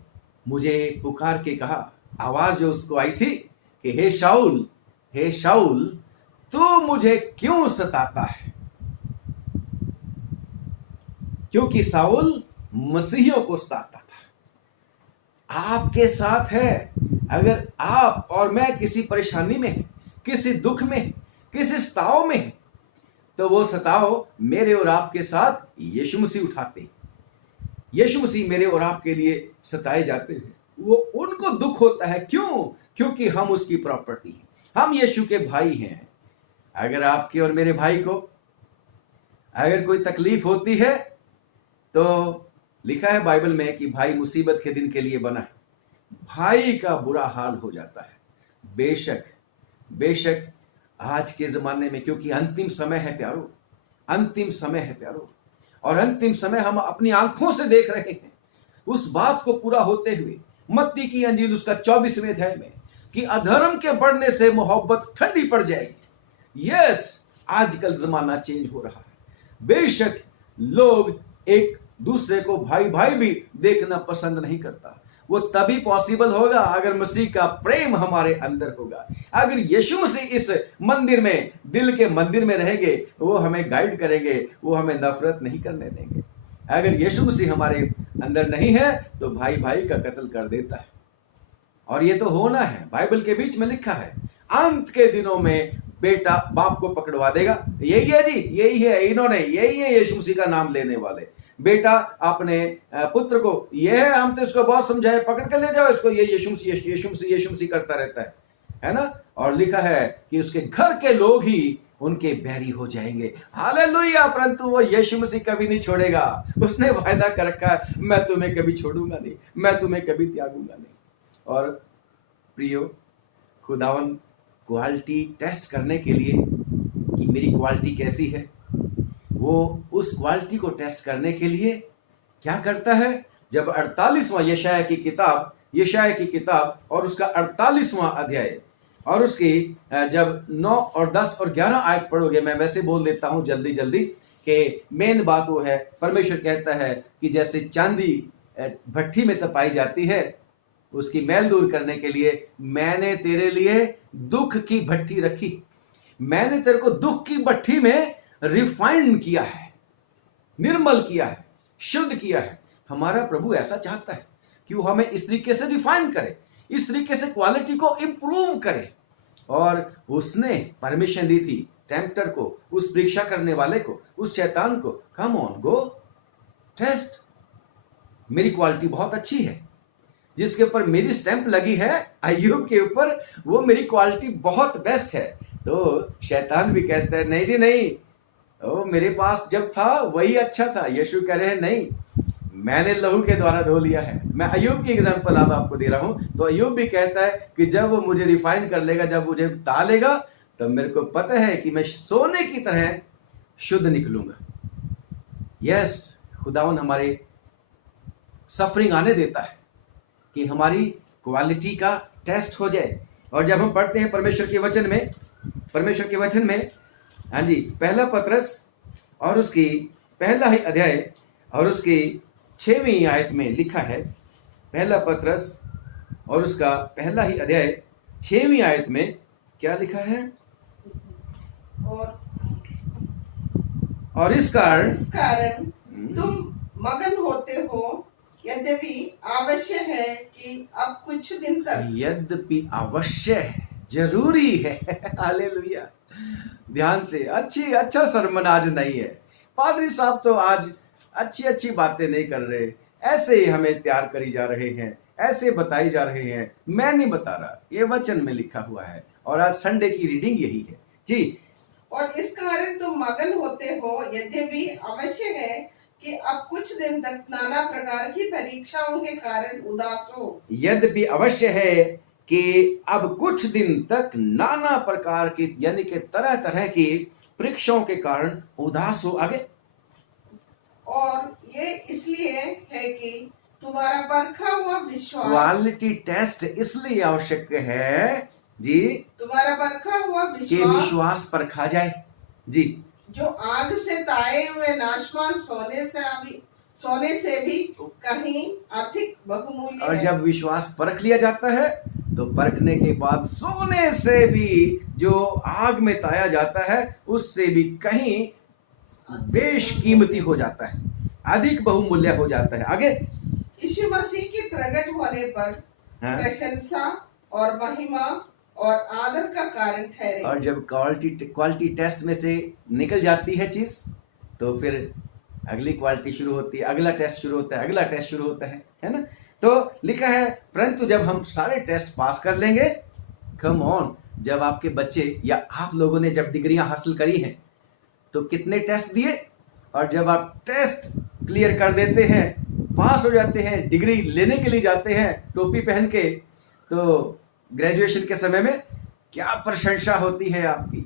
मुझे पुकार के कहा, आवाज जो उसको आई थी कि हे शाऊल, तू मुझे क्यों सताता है? क्योंकि शाऊल मसीहियों को सताता था। आपके साथ है, अगर आप और मैं किसी परेशानी में है, किसी दुख में है, किसी सताव में है, तो वो सताव मेरे और आपके साथ यीशु मसीह उठाते हैं। यीशु मसीह मेरे और आपके लिए सताए जाते हैं, वो उनको दुख होता है। क्यों? क्योंकि हम उसकी प्रॉपर्टी हैं, हम यीशु के भाई हैं। अगर आपके और मेरे भाई को अगर कोई तकलीफ होती है, तो लिखा है बाइबल में कि भाई मुसीबत के दिन के लिए बना है, भाई का बुरा हाल हो जाता है। बेशक आज के जमाने में, क्योंकि अंतिम समय है प्यारो, अंतिम समय है प्यारो, और अंतिम समय हम अपनी आंखों से देख रहे हैं उस बात को पूरा होते हुए, मत्ती की अंजील उसका 24वें अध्याय में, कि अधर्म के बढ़ने से मोहब्बत ठंडी पड़ जाएगी। यस, आजकल जमाना चेंज हो रहा है। बेशक लोग एक दूसरे को भाई भाई भी देखना पसंद नहीं करता। वो तभी पॉसिबल होगा अगर मसीह का प्रेम हमारे अंदर होगा। अगर यीशु मसीह इस मंदिर में, दिल के मंदिर में रहेंगे, वो हमें गाइड करेंगे, वो हमें नफरत नहीं करने देंगे। अगर यीशु मसीह हमारे अंदर नहीं है तो भाई भाई का कत्ल कर देता है, और ये तो होना है। बाइबल के बीच में लिखा है, अंत के दिनों में बेटा बाप को पकड़वा देगा। यही है जी, यही है, इन्होंने, यही है यीशु मसीह का नाम लेने वाले। बेटा अपने पुत्र को, ये है, हम तो इसको बहुत समझाए, पकड़ के ले जाओ इसको, ये यीशु मसीह करता रहता है ना। और लिखा है कि उसके घर के लोग ही उनके बैरी हो जाएंगे। हालेलुया। परंतु वो यीशु मसीह कभी नहीं छोड़ेगा। उसने वायदा कर रखा है, मैं तुम्हें कभी छोड़ूंगा नहीं, मैं तुम्हें कभी त्यागूंगा नहीं। और प्रियो, खुदावन क्वालिटी टेस्ट करने के लिए कि मेरी क्वालिटी कैसी है, वो उस क्वालिटी को टेस्ट करने के लिए क्या करता है? जब 48वां यशाया की किताब और उसका 48वां अध्याय और उसकी जब 9 और 10 और 11 आयत पढ़ोगे, मैं वैसे बोल देता हूं जल्दी जल्दी, कि मेन बात वो है, परमेश्वर कहता है कि जैसे चांदी भट्ठी में तपाई जाती है, उसकी मैल दूर करने के लिए मैंने तेरे लिए दुख की भट्ठी रखी। मैंने तेरे को दुख की भट्ठी में रिफाइंड किया है, निर्मल किया है, शुद्ध किया है। हमारा प्रभु ऐसा चाहता है कि वो हमें इस तरीके से रिफाइन करे, इस तरीके से क्वालिटी को इंप्रूव करे। और उसने परमिशन दी थी टेम्पटर को, उस परीक्षा करने वाले को, उस शैतान को, कम ऑन गो टेस्ट, मेरी क्वालिटी बहुत अच्छी है, जिसके ऊपर मेरी स्टैंप लगी है, अय्यूब के ऊपर, वो मेरी क्वालिटी बहुत बेस्ट है। तो शैतान भी कहता है, नहीं जी नहीं, ओ मेरे पास जब था वही अच्छा था। यीशु कह रहे हैं, नहीं, मैंने लहू के द्वारा धो लिया है। मैं अय्यूब की एग्जांपल अब आपको दे रहा हूं। तो अय्यूब भी कहता है कि जब वो मुझे रिफाइन कर लेगा, जब मुझे तालेगा, तब मेरे को पता है कि मैं सोने की तरह शुद्ध निकलूंगा। यस, खुदावन हमारे सफरिंग आने देता है कि हमारी क्वालिटी का टेस्ट हो जाए। और जब हम पढ़ते हैं परमेश्वर के वचन में, हाँ जी, पहला पतरस और उसकी पहला ही अध्याय और उसकी 6वीं आयत में लिखा है, पहला पतरस और उसका पहला ही अध्याय 6वीं आयत में क्या लिखा है? और इस कारण तुम मगन होते हो यद्यपि आवश्यक है कि अब कुछ दिन तक यद्यपि अवश्य है, जरूरी है। हालेलुया। ध्यान से, अच्छा सरमन आज नहीं है। पादरी साहब तो आज अच्छी अच्छी बातें नहीं कर रहे, ऐसे ही हमें तैयार करी जा रहे हैं, ऐसे बताई जा रहे हैं। मैं नहीं बता रहा, ये वचन में लिखा हुआ है और आज संडे की रीडिंग यही है जी। और इस कारण तुम मगन होते हो, यद्यपि आवश्यक है कि अब कुछ दिन तक नाना प्रकार की परीक्षाओं के कारण उदास हो। यद्यपि अवश्य है कि अब कुछ दिन तक नाना प्रकार की यानी कि तरह तरह की परीक्षाओं के कारण उदास हो। आगे, और ये इसलिए है कि तुम्हारा परखा हुआ विश्वास, क्वालिटी टेस्ट इसलिए आवश्यक है जी तुम्हारा परखा हुआ कि विश्वास परखा जाए जी, जो आग से ताए हुए नाशवान सोने से भी कहीं अधिक बहुमूल्य और है। जब विश्वास परख लिया जाता है तो परखने के बाद सोने से भी जो आग में ताया जाता है उससे भी कहीं बेशकीमती हो जाता है, अधिक बहुमूल्य हो जाता है। आगे, यीशु मसीह के प्रकट होने पर प्रशंसा और महिमा और आदर का कारण ठहरे। और जब क्वालिटी टेस्ट में से निकल जाती है चीज तो फिर अगली क्वालिटी शुरू होती है, अगला टेस्ट शुरू होता है, अगला टेस्ट शुरू होता है ना। तो लिखा है परंतु जब हम सारे टेस्ट पास कर लेंगे, कम ऑन, जब आपके बच्चे या आप लोगों ने जब डिग्रियां हासिल करी हैं तो कितने टेस्ट दिए, और जब आप टेस्ट क्लियर कर देते हैं, पास हो जाते हैं, डिग्री लेने के लिए जाते हैं टोपी पहन के, तो ग्रेजुएशन के समय में क्या प्रशंसा होती है आपकी।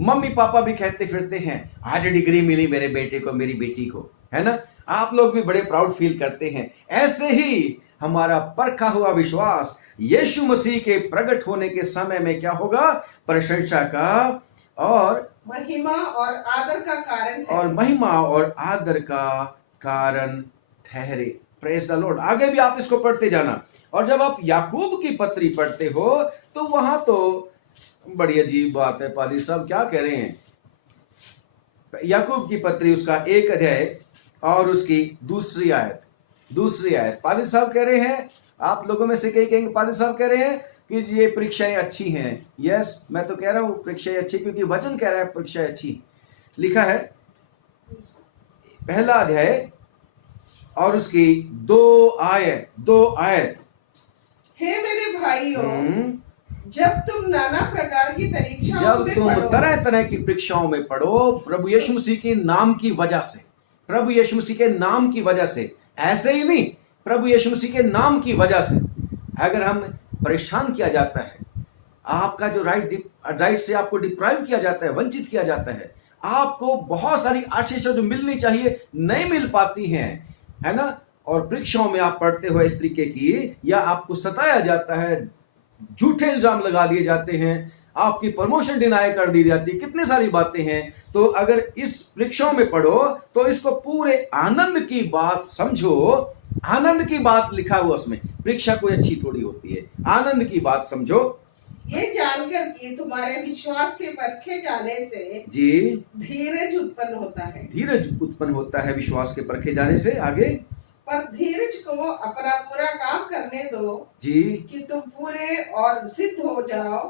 मम्मी पापा भी कहते फिरते हैं आज डिग्री मिली मेरे बेटे को, मेरी बेटी को, है ना। आप लोग भी बड़े प्राउड फील करते हैं। ऐसे ही हमारा परखा हुआ विश्वास यीशु मसीह के प्रकट होने के समय में क्या होगा, प्रशंसा का और महिमा और आदर का कारण है। और महिमा और आदर का कारण ठहरे। Praise the Lord. आगे भी आप इसको पढ़ते जाना। और जब आप याकूब की पत्री पढ़ते हो तो वहां तो बड़ी अजीब बात है। पादरी साहब क्या कह रहे हैं, याकूब की पत्री उसका 1 अध्याय और उसकी दूसरी आयत पादरी साहब कह रहे हैं, आप लोगों में से कई कहेंगे पादरी साहब कह रहे हैं कि ये परीक्षाएं अच्छी हैं। यस, मैं तो कह रहा हूं परीक्षाएं अच्छी, क्योंकि वचन कह रहा है परीक्षाएं अच्छी। लिखा है 1 अध्याय और उसकी 2 आयत। हे मेरे भाइयों, जब तुम नाना प्रकार की परीक्षाओं जब में तुम पढ़ो, तरह तरह की परीक्षाओं में पढ़ो, प्रभु यीशु मसीह के नाम की वजह से, प्रभु यीशु मसीह के नाम की वजह से, ऐसे ही नहीं, प्रभु यीशु मसीह के नाम की वजह से अगर हम परेशान किया जाता है, आपका जो राइट से आपको डिप्राइव किया जाता है, वंचित किया जाता है, आपको बहुत सारी आशीषें जो मिलनी चाहिए नहीं मिल पाती हैं, है ना। और परीक्षाओं में आप पढ़ते हो इस तरीके की, या आपको सताया जाता है, झूठे इल्जाम लगा दिए जाते हैं, आपकी प्रमोशन डिनाई कर दी जाती है, कितनी सारी बातें हैं। तो अगर इस परीक्षाओं में पढ़ो तो इसको पूरे आनंद की बात समझो। आनंद की बात लिखा हुआ उसमें, परीक्षा कोई अच्छी थोड़ी होती है, आनंद की बात समझो। ये जानकर कि तुम्हारे विश्वास के परखे जाने से जी धीरज उत्पन्न होता है। धीरज उत्पन्न होता है विश्वास के परखे जाने से। आगे, पर धीरज को अपना पूरा काम करने दो जी कि तुम पूरे और सिद्ध हो जाओ,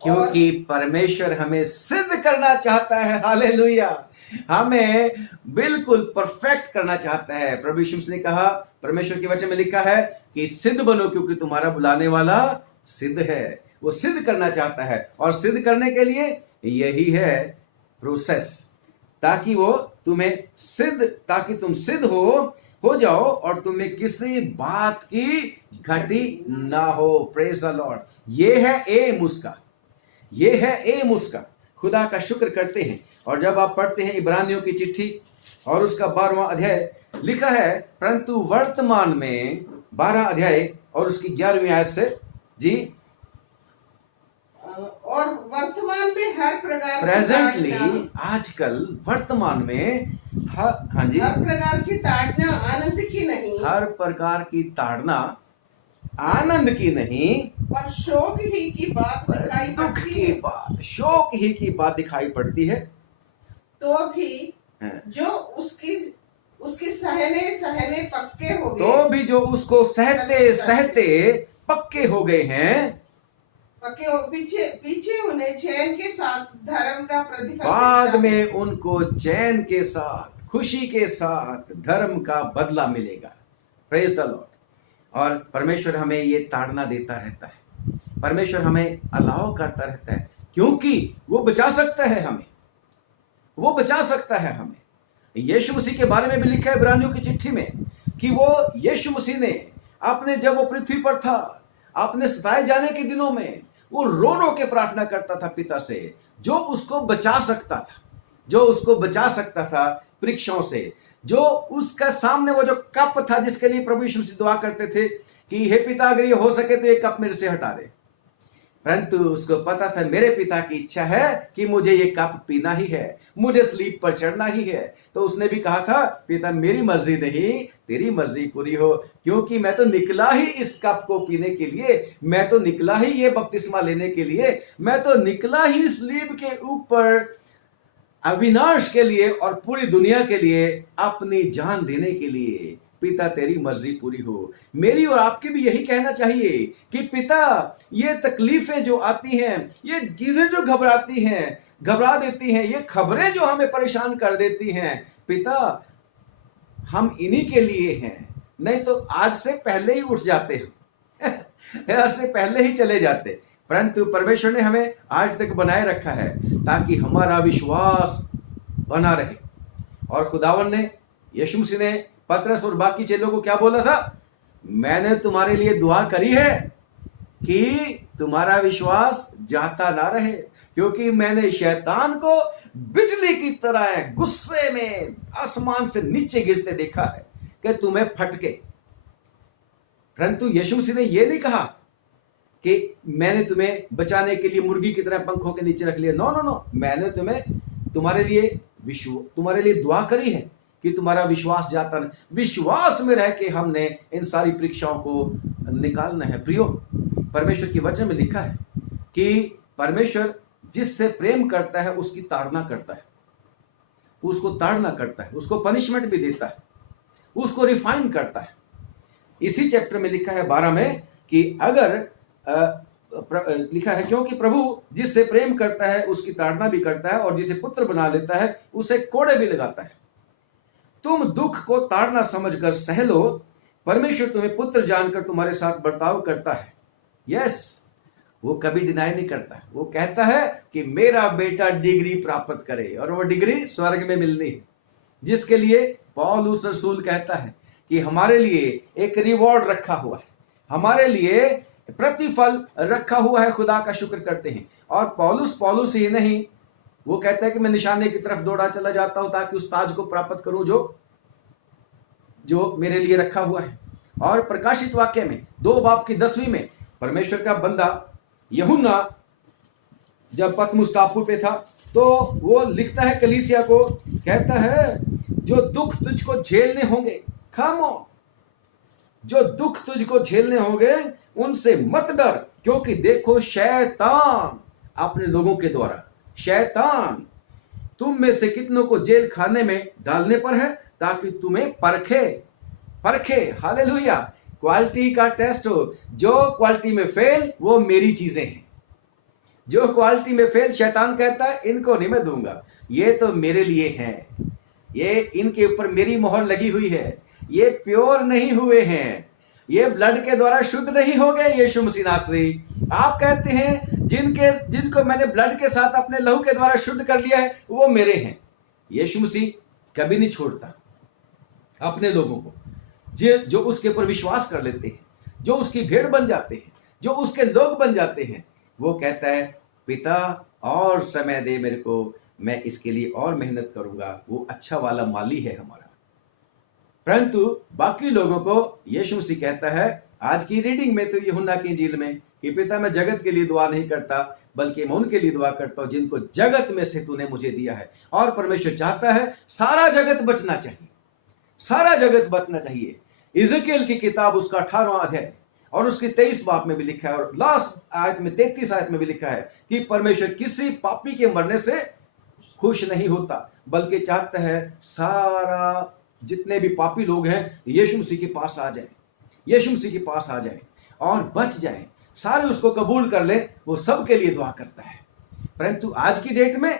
क्योंकि परमेश्वर हमें सिद्ध करना चाहता है। हालेलुया, हमें बिल्कुल परफेक्ट करना चाहता है। प्रभु यीशु मसीह ने कहा, परमेश्वर के वचन में लिखा है कि सिद्ध बनो क्योंकि तुम्हारा बुलाने वाला सिद्ध है। वो सिद्ध करना चाहता है, और सिद्ध करने के लिए यही है प्रोसेस, ताकि तुम सिद्ध हो जाओ और तुम्हें किसी बात की घटी ना हो। Praise the Lord. ये है एम उसका। खुदा का शुक्र करते हैं। और जब आप पढ़ते हैं इब्रानियों की चिट्ठी और उसका 12वां अध्याय, लिखा है परंतु वर्तमान में 12 अध्याय और उसकी 11वीं आयत से, जी, और वर्तमान में हर प्रकार प्रेजेंटली, आजकल वर्तमान में हाँ जी, हर प्रकार की ताड़ना आनंद की नहीं, हर प्रकार की ताड़ना आनंद की नहीं, और शोक ही की बात दिखाई दुख पड़ती की है। बात, शोक ही की बात दिखाई पड़ती है। तो भी हाँ। जो उसकी उसके सहने सहने पक्के हो गए, तो भी जो उसको सहते सहते पक्के हो गए हैं, पक्के हो, पीछे पीछे उन्हें चैन के साथ धर्म का प्रतिफल बाद मिलता है। में उनको चैन के साथ, खुशी के साथ धर्म का बदला मिलेगा। Praise the Lord. और परमेश्वर हमें ये ताड़ना देता रहता है, परमेश्वर हमें अलाउ करता रहता है, क्योंकि वो बचा सकता है हमें, वो बचा सकता है हमें। यीशु मसीह के बारे में भी लिखा है इब्रानियों की चिट्ठी में कि वो यीशु मसीह ने अपने, जब वो पृथ्वी पर था, अपने सताए जाने के दिनों में वो रो रो के प्रार्थना करता था पिता से, जो उसको बचा सकता था, जो उसको बचा सकता था परीक्षाओं से, जो उसका सामने वो जो कप था जिसके लिए प्रभु यीशु मसीह दुआ करते थे कि हे पिता अगर ये हो सके तो ये कप मेरे से हटा दे, परंतु उसको पता था मेरे पिता की इच्छा है कि मुझे ये कप पीना ही है, मुझे स्लीप पर चढ़ना ही है। तो उसने भी कहा था पिता मेरी मर्जी नहीं तेरी मर्जी पूरी हो, क्योंकि मैं तो निकला ही इस कप को पीने के लिए, मैं तो निकला ही ये बपतिस्मा लेने के लिए, मैं तो निकला ही स्लीप के ऊपर अविनाश के लिए और पूरी दुनिया के लिए अपनी जान देने के लिए। पिता तेरी मर्जी पूरी हो। मेरी और आपके भी यही कहना चाहिए कि पिता ये तकलीफें जो आती हैं, ये चीजें जो घबराती हैं, घबरा देती हैं, ये खबरें जो हमें परेशान कर देती हैं, पिता हम इन्हीं के लिए हैं, नहीं तो आज से पहले ही उठ जाते हैं आज से पहले ही चले जाते, परंतु परमेश्वर ने हमें आज तक बनाए रखा है ताकि हमारा विश्वास बना रहे। और खुदावन ने, यीशु मसीह ने पतरस और बाकी चेलों को क्या बोला था? मैंने तुम्हारे लिए दुआ करी है कि तुम्हारा विश्वास जाता ना रहे, क्योंकि मैंने शैतान को बिजली की तरह गुस्से में आसमान से नीचे गिरते देखा है कि तुम्हें फटके। परंतु यीशु मसीह ने यह नहीं कहा कि मैंने तुम्हें बचाने के लिए मुर्गी की तरह पंखों के नीचे रख लिया। नो नो नो, मैंने तुम्हारे लिए दुआ करी है कि तुम्हारा विश्वास जाता नहीं। विश्वास में रह के हमने इन सारी परीक्षाओं को निकालना है। प्रियो, परमेश्वर की वचन में लिखा है कि परमेश्वर जिससे प्रेम करता है उसकी ताड़ना करता है, उसको ताड़ना करता है, उसको पनिशमेंट भी देता है, उसको रिफाइन करता है। इसी चैप्टर में लिखा है 12 में कि अगर लिखा है क्योंकि प्रभु जिससे प्रेम करता है उसकी ताड़ना भी करता है और जिसे पुत्र बना लेता है उसे कोड़े भी लगाता है। तुम दुख को ताड़ना समझकर सह लो, परमेश्वर तुम्हें पुत्र जानकर तुम्हारे साथ बर्ताव करता है। यस, वो कभी डिनाई नहीं करता। वो कहता है कि मेरा बेटा डिग्री प्राप्त करे, और वो डिग्री स्वर्ग में मिलनी है, जिसके लिए पौलुस रसूल कहता है कि हमारे लिए एक रिवॉर्ड रखा हुआ है, हमारे लिए प्रतिफल रखा हुआ है। खुदा का शुक्र करते हैं। और पौलुस ही नहीं, वो कहता है कि मैं निशाने की तरफ दौड़ा चला जाता हूं ताकि उस ताज को प्राप्त करूं जो मेरे लिए रखा हुआ है। और प्रकाशित वाक्य में 2:10 में परमेश्वर का बंदा यूहन्ना जब पतमुस टापू पे था तो वो लिखता है कलीसिया को, कहता है जो दुख तुझको झेलने होंगे, खामो, जो दुख तुझको झेलने होंगे उनसे मत डर, क्योंकि देखो शैतान अपने लोगों के द्वारा, शैतान तुम में से कितनों को जेल खाने में डालने पर है ताकि तुम्हें परखे। हालेलुया। क्वालिटी का टेस्ट हो। जो क्वालिटी में फेल वो मेरी चीजें हैं, जो क्वालिटी में फेल शैतान कहता है इनको नहीं मैं दूंगा, ये तो मेरे लिए हैं, ये इनके ऊपर मेरी मोहर लगी हुई है, ये प्योर नहीं हुए हैं, ये ब्लड के द्वारा शुद्ध नहीं हो गए। यीशु मसीह नासरी, आप कहते हैं जिनको मैंने ब्लड के साथ अपने लहू के द्वारा शुद्ध कर लिया है वो मेरे हैं। यीशु मसीह कभी नहीं छोड़ता अपने लोगों को, जो उसके ऊपर विश्वास कर लेते हैं, जो उसकी भेड़ बन जाते हैं, जो उसके लोग बन जाते हैं। वो कहता है पिता और समय दे मेरे को, मैं इसके लिए और मेहनत करूंगा। वो अच्छा वाला माली है हमारा। परंतु बाकी लोगों को यीशु मसीह कहता है आज की रीडिंग में तो यूहन्ना की इंजील में कि पिता मैं जगत के लिए दुआ नहीं करता बल्कि मैं उनके लिए दुआ करता हूं जिनको जगत में से तूने मुझे दिया है। और परमेश्वर चाहता है सारा जगत बचना चाहिए, सारा जगत बचना चाहिए। इज़ेकिएल की किताब उसका 18वां अध्याय और उसकी 23 बाब में भी लिखा है और लास्ट आयत में 33 आयत में भी लिखा है कि परमेश्वर किसी पापी के मरने से खुश नहीं होता बल्कि चाहता है सारा जितने भी पापी लोग हैं यीशु मसीह के पास आ जाएं, यीशु मसीह के पास आ जाएं और बच जाएं, सारे उसको कबूल कर ले। वो सबके लिए दुआ करता है। परंतु आज की डेट में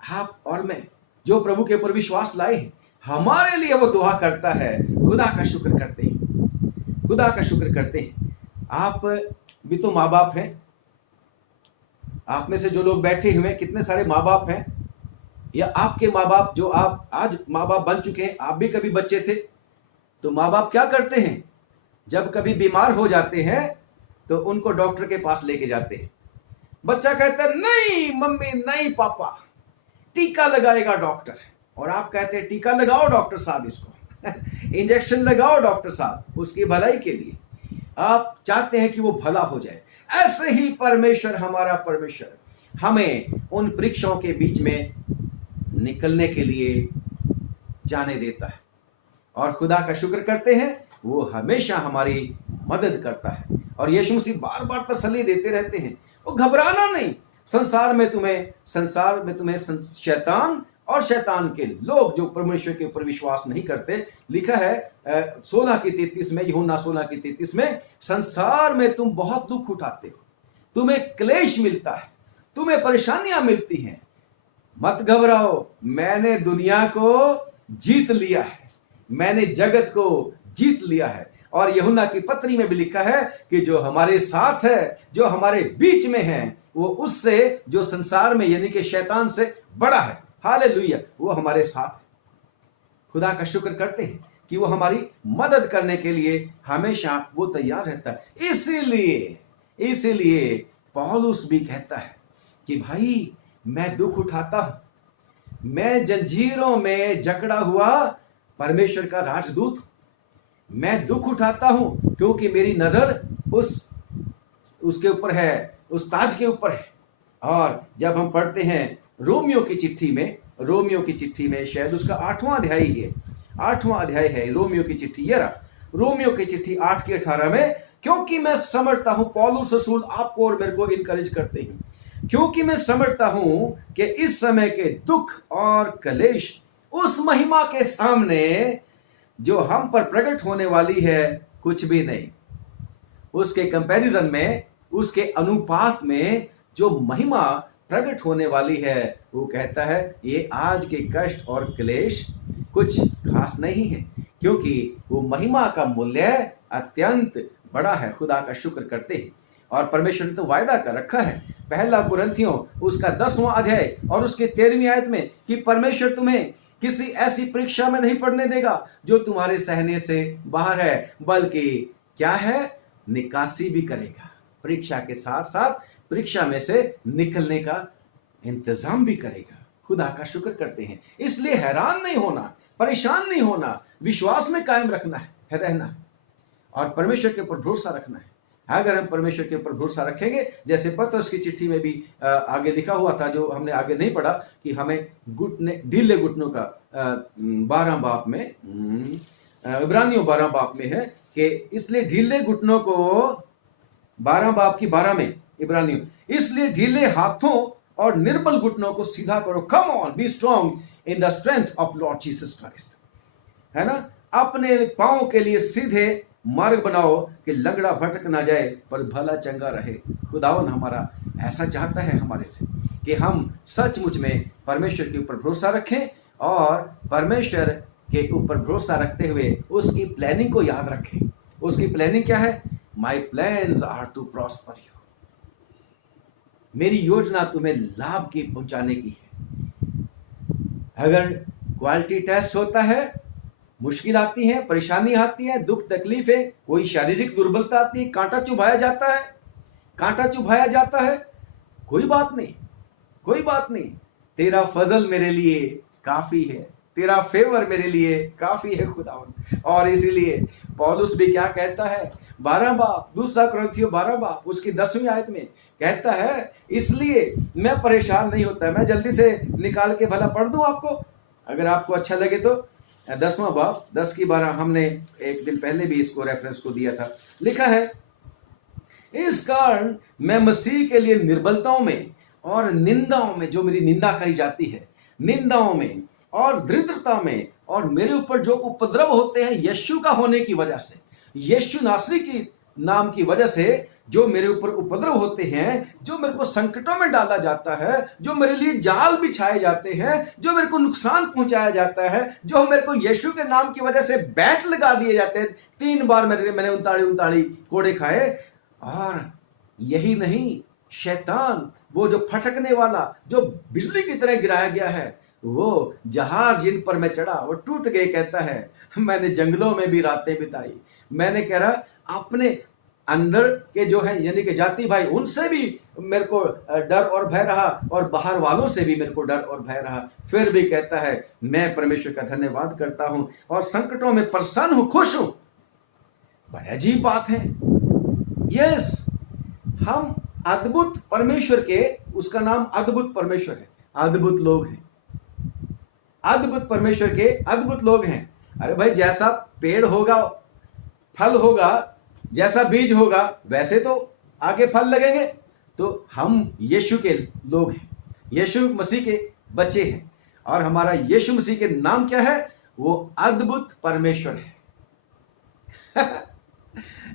आप और मैं जो प्रभु के ऊपर विश्वास लाए हैं, हमारे लिए वो दुआ करता है। खुदा का शुक्र करते हैं, खुदा का शुक्र करते हैं। आप भी तो माँ बाप हैं। आप में से जो लोग बैठे हुए हैं, कितने सारे माँ बाप हैं, या आपके माँ बाप जो आप आज माँ बाप बन चुके हैं, आप भी कभी बच्चे थे। तो माँ बाप क्या करते हैं, जब कभी बीमार हो जाते हैं तो उनको डॉक्टर के पास लेके जाते हैं। बच्चा कहता है नहीं मम्मी, नहीं पापा, टीका लगाएगा डॉक्टर। और आप कहते हैं टीका लगाओ डॉक्टर साहब, इसको इंजेक्शन लगाओ डॉक्टर साहब, उसकी भलाई के लिए आप चाहते हैं कि वो भला हो जाए। ऐसे ही परमेश्वर, हमारा परमेश्वर, हमें उन परीक्षाओं के बीच में निकलने के लिए जाने देता है। और खुदा का शुक्र करते हैं, वो हमेशा हमारी मदद करता है। और यीशु मसीह बार बार तसल्ली देते रहते हैं, वो घबराना नहीं। संसार में तुम्हें शैतान और शैतान के लोग जो परमेश्वर के ऊपर विश्वास नहीं करते, लिखा है 16:33 में, यूहन्ना 16:33 में, संसार में तुम बहुत दुख उठाते हो, तुम्हें क्लेश मिलता है, तुम्हें परेशानियां मिलती हैं, मत घबराओ, मैंने दुनिया को जीत लिया है, मैंने जगत को जीत लिया है। और यूहन्ना की पत्री में भी लिखा है कि जो हमारे साथ है, जो हमारे बीच में है, वो उससे जो संसार में यानी कि शैतान से बड़ा है। हालेलुया, वो हमारे साथ है। खुदा का शुक्र करते हैं कि वो हमारी मदद करने के लिए हमेशा वो तैयार रहता है। इसीलिए पौलुस भी कहता है कि भाई मैं दुख उठाता हूं, मैं जंजीरों में जकड़ा हुआ परमेश्वर का राजदूत हूं। मैं दुख उठाता हूं क्योंकि मेरी नजर उसके ऊपर है, उस ताज के ऊपर है। और जब हम पढ़ते हैं रोमियो की चिट्ठी में शायद उसका 8वां अध्याय है रोमियो की चिट्ठी। ये रोमियो की चिट्ठी 8:18 में, क्योंकि मैं समझता हूं, पौलुस रसूल आपको और मेरे को इनकरेज करते हैं, क्योंकि मैं समझता हूं कि इस समय के दुख और क्लेश उस महिमा के सामने जो हम पर प्रकट होने वाली है कुछ भी नहीं। उसके कंपैरिजन में, उसके अनुपात में जो महिमा प्रकट होने वाली है, वो कहता है ये आज के कष्ट और क्लेश कुछ खास नहीं है, क्योंकि वो महिमा का मूल्य अत्यंत बड़ा है। खुदा का शुक्र करते हैं। और परमेश्वर ने तो वायदा कर रखा है, पहला कुरिन्थियों उसका 10वां अध्याय और उसके 13वीं आयत में, कि परमेश्वर तुम्हें किसी ऐसी परीक्षा में नहीं पड़ने देगा जो तुम्हारे सहने से बाहर है, बल्कि क्या है, निकासी भी करेगा। परीक्षा के साथ साथ परीक्षा में से निकलने का इंतजाम भी करेगा। खुदा का शुक्र करते हैं। इसलिए हैरान नहीं होना, परेशान नहीं होना, विश्वास में कायम रहना और परमेश्वर के ऊपर भरोसा रखना है। अगर हम परमेश्वर के ऊपर भरोसा रखेंगे, जैसे पतरस की चिट्ठी में भी आगे लिखा हुआ था, जो हमने आगे नहीं पढ़ा, कि हमें ढीले घुटनों का 12 बाप में, इब्रानियों 12 बाप में है कि इसलिए ढीले घुटनों को, 12 बाप की 12 में इब्रानियों, इसलिए ढीले हाथों और निर्बल घुटनों को सीधा करो। Come on, be strong in the strength of Lord Jesus Christ, है ना। अपने पांव के लिए सीधे मार्ग बनाओ कि लंगड़ा भटक ना जाए पर भला चंगा रहे। खुदावन हमारा ऐसा चाहता है हमारे से कि हम सचमुच में परमेश्वर के ऊपर भरोसा रखें और परमेश्वर के ऊपर भरोसा रखते हुए उसकी प्लानिंग को याद रखें। उसकी प्लानिंग क्या है? My plans are to prosper you. मेरी योजना तुम्हें लाभ की पहुंचाने की है। अगर क्वालिटी टेस्ट होता है, मुश्किल आती है, परेशानी आती है, दुख तकलीफ है, कोई शारीरिक दुर्बलता आती है, कांटा चुभाया जाता है, कोई बात नहीं, तेरा फजल मेरे लिए काफी है, तेरा फेवर मेरे लिए काफी है खुदावन। और इसीलिए पौलुस भी क्या कहता है, 12 बाप, दूसरा कुरिन्थियों 12 बाप उसकी 10वीं आयत में कहता है, इसलिए मैं परेशान नहीं होता। मैं जल्दी से निकाल के भला पढ़ दूं आपको, अगर आपको अच्छा लगे तो। 10वां बाप 10 की 12, हमने एक दिन पहले भी इसको रेफरेंस को दिया था। लिखा है, इस कारण मैं मसीह के लिए निर्बलताओं में और निंदाओं में, जो मेरी निंदा करी जाती है, निंदाओं में और दरिद्रता में और मेरे ऊपर जो उपद्रव होते हैं यीशु का होने की वजह से, यीशु नासरी की नाम की वजह से जो मेरे ऊपर उपद्रव होते हैं, जो मेरे को संकटों में डाला जाता है, जो मेरे लिए जाल बिछाए जाते हैं, जो मेरे को नुकसान पहुंचाया जाता है, जो मेरे को यीशु के नाम की वजह से बैट लगा दिए जाते हैं। 3 बार मैंने उनताड़ी कोड़े खाए। और यही नहीं, शैतान वो जो फटकने वाला, जो बिजली की तरह गिराया गया है, वो जहाज जिन पर मैं चढ़ा वो टूट गए। कहता है मैंने जंगलों में भी रातें बिताई। मैंने कह रहा अपने अंदर के जो है यानी कि जाति भाई, उनसे भी मेरे को डर और भय रहा, और बाहर वालों से भी मेरे को डर और भय रहा। फिर भी कहता है मैं परमेश्वर का धन्यवाद करता हूं और संकटों में प्रसन्न हूं, खुश हूं। बड़ी अजीब बात है। यस, हम अद्भुत परमेश्वर के, उसका नाम अद्भुत परमेश्वर है, अद्भुत लोग हैं, अद्भुत परमेश्वर के अद्भुत लोग हैं। अरे भाई, जैसा पेड़ होगा फल होगा, जैसा बीज होगा वैसे तो आगे फल लगेंगे। तो हम यीशु के लोग हैं, यीशु मसीह के बच्चे हैं, और हमारा यीशु मसीह के नाम क्या है? वो अद्भुत परमेश्वर है।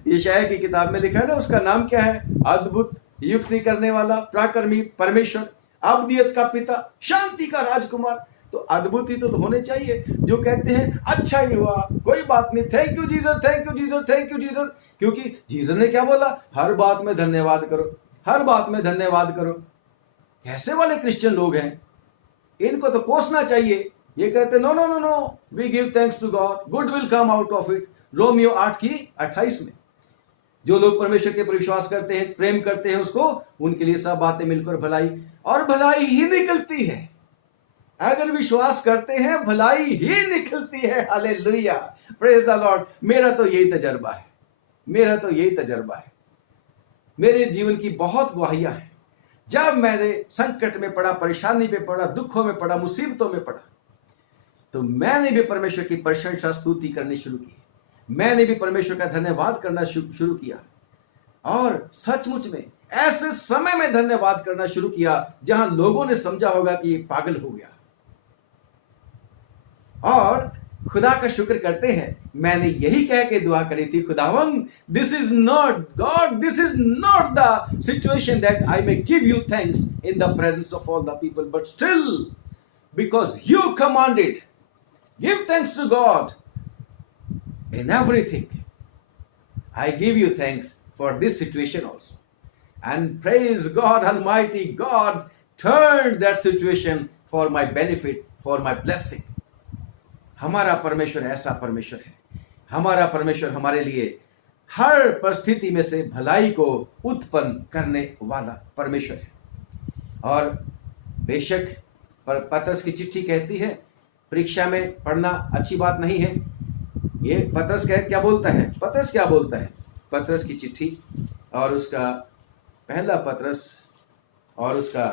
यशायाह की किताब में लिखा है ना, उसका नाम क्या है? अद्भुत, युक्ति करने वाला, पराक्रमी परमेश्वर, अब्दियत का पिता, शांति का राजकुमार। तो अद्भुत ही तो होने चाहिए, जो कहते हैं अच्छा ही हुआ, कोई बात नहीं, thank you Jesus, thank you Jesus, thank you Jesus. क्योंकि जीसस ने क्या बोला? हर बात में धन्यवाद करो, हर बात में धन्यवाद करो। कैसे वाले क्रिश्चियन लोग हैं, इनको तो कोसना चाहिए। ये कहते no no no no, we give thanks to God, good will come out of it. Romeo 8:28 में जो लोग परमेश्वर के पर विश्वास करते हैं, प्रेम करते हैं उसको, उनके लिए सब बातें मिलकर भलाई और भलाई ही निकलती है। अगर विश्वास करते हैं भलाई ही निकलती है। Hallelujah, praise the Lord. मेरा तो यही तजर्बा है, मेरा तो यही तजर्बा है। मेरे जीवन की बहुत गवाहियां हैं। जब मैंने संकट में पड़ा, परेशानी पे पड़ा, दुखों में पड़ा, मुसीबतों में पड़ा, तो मैंने भी परमेश्वर की प्रशंसा स्तुति करनी शुरू की। मैंने भी परमेश्वर का धन्यवाद करना शुरू किया, और सचमुच में ऐसे समय में धन्यवाद करना शुरू किया जहां लोगों ने समझा होगा कि ये पागल हो गया। और खुदा का शुक्र करते हैं, मैंने यही कह के दुआ करी थी, खुदावंद, this is not God, this is not the situation that I may give you thanks in the presence of all the people, but still because you commanded, give thanks to God in everything. I give you thanks for this situation also. And praise God Almighty, God turned that situation for my benefit, for my blessing. हमारा परमेश्वर ऐसा परमेश्वर है। हमारा परमेश्वर हमारे लिए हर परिस्थिति में से भलाई को उत्पन्न करने वाला परमेश्वर है। और बेशक पतरस की चिट्ठी कहती है, परीक्षा में पढ़ना अच्छी बात नहीं है। ये पतरस क्या बोलता है? पतरस क्या बोलता है? पतरस की चिट्ठी और उसका पहला पतरस और उसका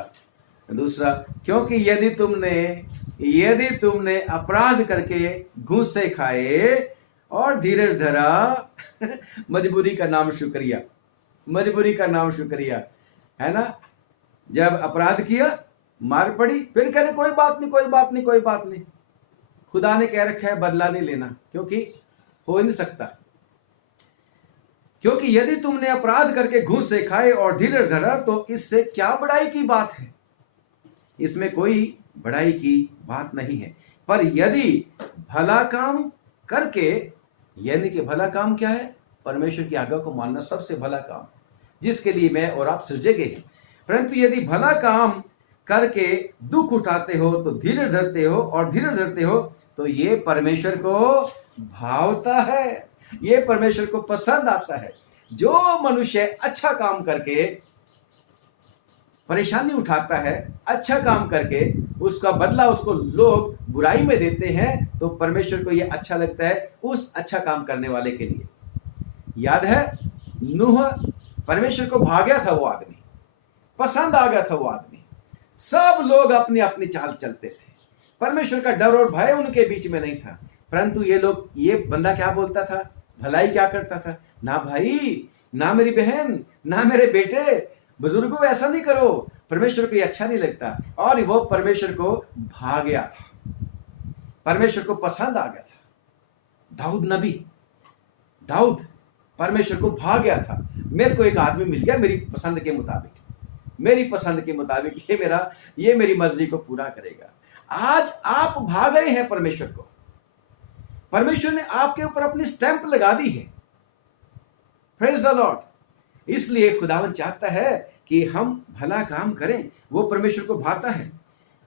दूसरा, क्योंकि यदि तुमने अपराध करके घूसे खाए और धीरज धरा, मजबूरी का नाम शुक्रिया, मजबूरी का नाम शुक्रिया, है ना। जब अपराध किया, मार पड़ी, फिर कह रहे कोई बात नहीं, कोई बात नहीं, कोई बात नहीं। खुदा ने कह रखा है बदला नहीं लेना, क्योंकि हो नहीं सकता। क्योंकि यदि तुमने अपराध करके घूस से खाए और धीरज धरा, तो इससे क्या बड़ाई की बात है? इसमें कोई बड़ाई की बात नहीं है। पर यदि भला काम करके, यानी कि भला काम क्या है? परमेश्वर की आज्ञा को मानना सबसे भला काम, जिसके लिए मैं और आप सृजे गए हैं। परंतु यदि भला काम करके दुख उठाते हो, तो धीरज धरते हो, और धीरज धरते हो तो ये परमेश्वर को भावता है, ये परमेश्वर को पसंद आता है। जो मनुष्य अच्छा काम करके परेशानी उठाता है, अच्छा काम करके उसका बदला उसको लोग बुराई में देते हैं, तो परमेश्वर को ये अच्छा लगता है उस अच्छा काम करने वाले के लिए। याद है, नूह, परमेश्वर को भा गया था वो आदमी, पसंद आ गया था वो आदमी। सब लोग अपनी अपनी चाल चलते थे, परमेश्वर का डर और भय उनके बीच में नहीं था। परंतु ये बंदा क्या बोलता था? भलाई क्या करता था? ना भाई, ना मेरी बहन, ना मेरे बेटे, बुजुर्गों, ऐसा नहीं करो, परमेश्वर को ये अच्छा नहीं लगता। और वो परमेश्वर को भा गया था। परमेश्वर को पसंद आ गया था। दाऊद परमेश्वर को भा गया था, मेरे को एक आदमी मिल गया मेरी पसंद के मुताबिक, ये मेरी मर्जी को पूरा करेगा। आज आप भा गए हैं परमेश्वर को, परमेश्वर ने आपके ऊपर अपनी स्टैंप लगा दी है। Praise the Lord. इसलिए खुदावन चाहता है कि हम भला काम करें, वो परमेश्वर को भाता है।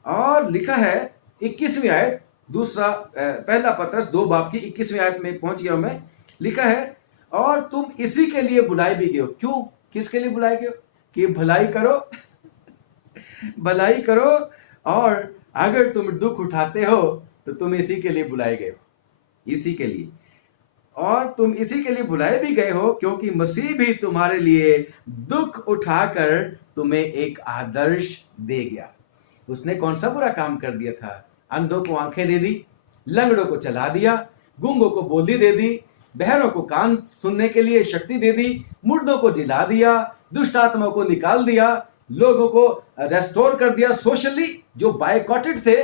और लिखा है 21वीं आयत, पहला पत्रस 2 बाब की 21वीं आयत में पहुंच गया मैं। लिखा है, और तुम इसी के लिए बुलाए भी गए हो। क्यों? किसके लिए बुलाए गए हो? कि भलाई करो भलाई करो, और अगर तुम दुख उठाते हो तो तुम इसी के लिए बुलाए गए हो, इसी के लिए। और तुम इसी के लिए बुलाए भी गए हो क्योंकि मसीह भी तुम्हारे लिए दुख उठाकर तुम्हें एक आदर्श दे गया। उसने कौन सा बुरा काम कर दिया था? अंधों को आंखें दे दी, लंगड़ों को चला दिया, गूंगों को बोली दे दी, बहरों को कान सुनने के लिए शक्ति दे दी, मुर्दों को जिला दिया, दुष्ट आत्माओं को निकाल दिया, लोगों को रेस्टोर कर दिया। सोशली जो बायकॉटेड थे,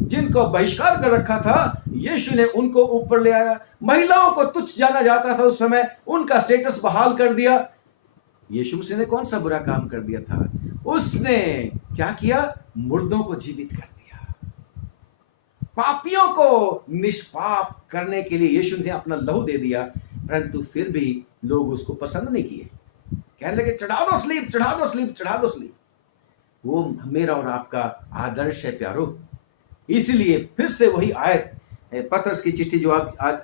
जिनको बहिष्कार कर रखा था, यीशु ने उनको ऊपर ले आया। महिलाओं को तुच्छ जाना जाता था उस समय, उनका स्टेटस बहाल कर दिया। यीशु मसीह ने कौन सा बुरा काम कर दिया था? उसने क्या किया? मुर्दों को जीवित कर दिया। पापियों को निष्पाप करने के लिए यीशु ने अपना लहू दे दिया, परंतु फिर भी लोग उसको पसंद नहीं किए। कहने लगे, चढ़ा दो स्लीब, चढ़ा दो स्लीब, चढ़ा दो स्लीब। वो मेरा और आपका आदर्श है प्यारो। इसलिए फिर से वही आयत, पत्रस की चिट्ठी जो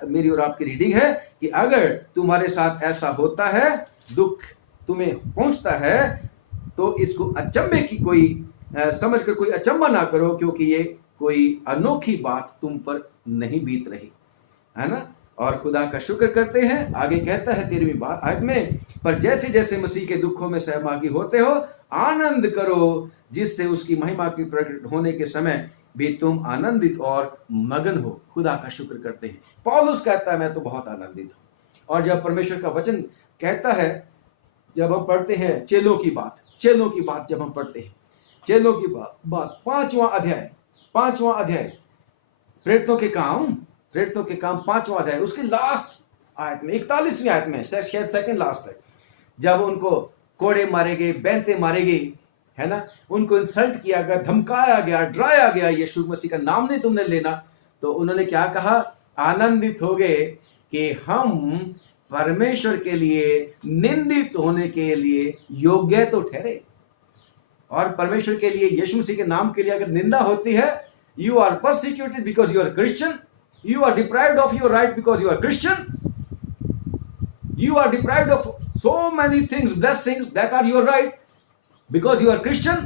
मेरी और आपकी रीडिंग है, कि अगर तुम्हारे साथ ऐसा होता है, दुख तुम्हें पहुंचता है, तो इसको अचंभे की कोई समझकर कोई अचंभा ना करो, क्योंकि ये कोई अनोखी बात तुम पर नहीं बीत रही है ना। और खुदा का शुक्र करते हैं। आगे कहता है 13वीं आयत में, पर जैसे जैसे मसीह के दुखों में सहभागी होते हो, आनंद करो, जिससे उसकी महिमा की प्रकट होने के समय भी तुम आनंदित और मगन हो। खुदा का शुक्र करते हैं। पौलुस कहता है, मैं तो बहुत आनंदित हूं। और जब परमेश्वर का वचन कहता है, जब हम पढ़ते हैं चेलों की बात जब हम पढ़ते हैं, चेलों की बात 5वां अध्याय प्रेरितों के काम 5वां अध्याय, उसकी लास्ट आयत में 41वीं आयत में, शायद सेकंड लास्ट है, जब उनको कोड़े मारे गए, बैंते मारे गए, है ना, उनको इंसल्ट किया गया, धमकाया गया, डराया गया, यीशु मसीह का नाम नहीं तुमने लेना, तो उन्होंने क्या कहा? आनंदित हो गए कि हम परमेश्वर के लिए निंदित होने के लिए योग्य तो ठहरे। और परमेश्वर के लिए, यीशु मसीह के नाम के लिए अगर निंदा होती है, you are persecuted because you are Christian, you are deprived of your right because you are Christian, you are deprived of so many things, blessings that are your right because you are Christian।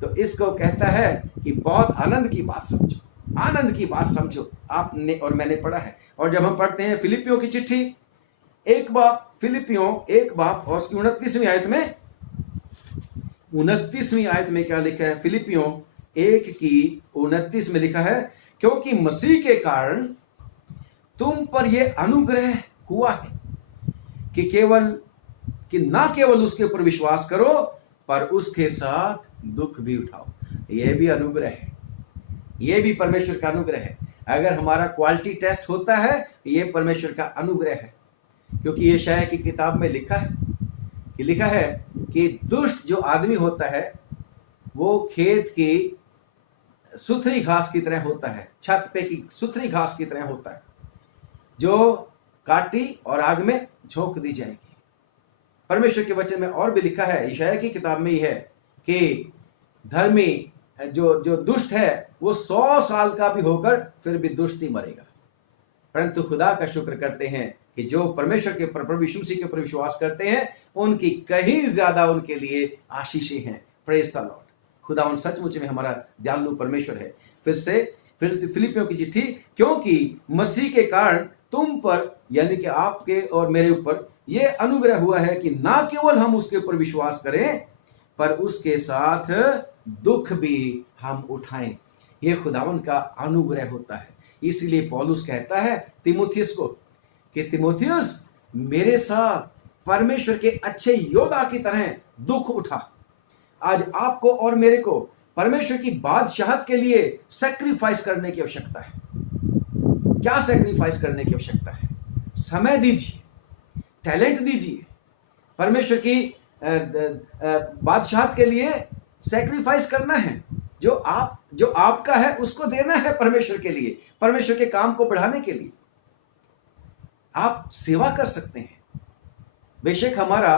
तो इसको कहता है कि बहुत आनंद की बात समझो, आपने और मैंने पढ़ा है। और जब हम पढ़ते हैं फिलिपियों की चिट्ठी 1 बाब और उसकी 29वीं आयत में क्या लिखा है? फिलिपियों 1 की 29 में लिखा है, क्योंकि मसीह के कारण तुम पर यह अनुग्रह हुआ है कि ना केवल उसके ऊपर विश्वास करो, पर उसके साथ दुख भी उठाओ। यह भी अनुग्रह है, यह भी परमेश्वर का अनुग्रह है। अगर हमारा क्वालिटी टेस्ट होता है, यह परमेश्वर का अनुग्रह है। क्योंकि यशायाह की किताब में लिखा है कि दुष्ट जो आदमी होता है, वो खेत की सुथरी घास की तरह होता है, छत पे की सुथरी घास की तरह होता है, जो काटी और आग में झोंक दी जाएगी। परमेश्वर के वचन में और भी लिखा है, यशायाह की किताब में ही है, कि धर्मी जो दुष्ट है, वो 100 साल का भी होकर फिर भी दुष्ट ही मरेगा। परंतु खुदा का शुक्र करते हैं कि जो परमेश्वर के प्रभु यीशु मसीह के ऊपर विश्वास करते हैं, उनकी कहीं ज्यादा उनके लिए आशीषें हैं। Praise the Lord. खुदा उन सचमुच में हमारा दयालु परमेश्वर है। फिर से फिलिपियों की चिट्ठी, क्योंकि मसीह के कारण तुम पर, यानी कि आपके और मेरे ऊपर यह अनुग्रह हुआ है कि ना केवल हम उसके ऊपर विश्वास करें, पर उसके साथ दुख भी हम उठाएं। यह खुदावन का अनुग्रह होता है। इसीलिए पौलुस कहता है तीमुथियुस को कि तीमुथियुस, मेरे साथ परमेश्वर के अच्छे योद्धा की तरह दुख उठा। आज आपको और मेरे को परमेश्वर की बादशाहत के लिए सैक्रिफाइस करने की आवश्यकता है। क्या सैक्रिफाइस करने की आवश्यकता है? समय दीजिए, टैलेंट दीजिए, परमेश्वर की बादशाहत के लिए सैक्रिफाइस करना है। जो आपका है उसको देना है परमेश्वर के लिए, परमेश्वर के काम को बढ़ाने के लिए। आप सेवा कर सकते हैं। बेशक हमारा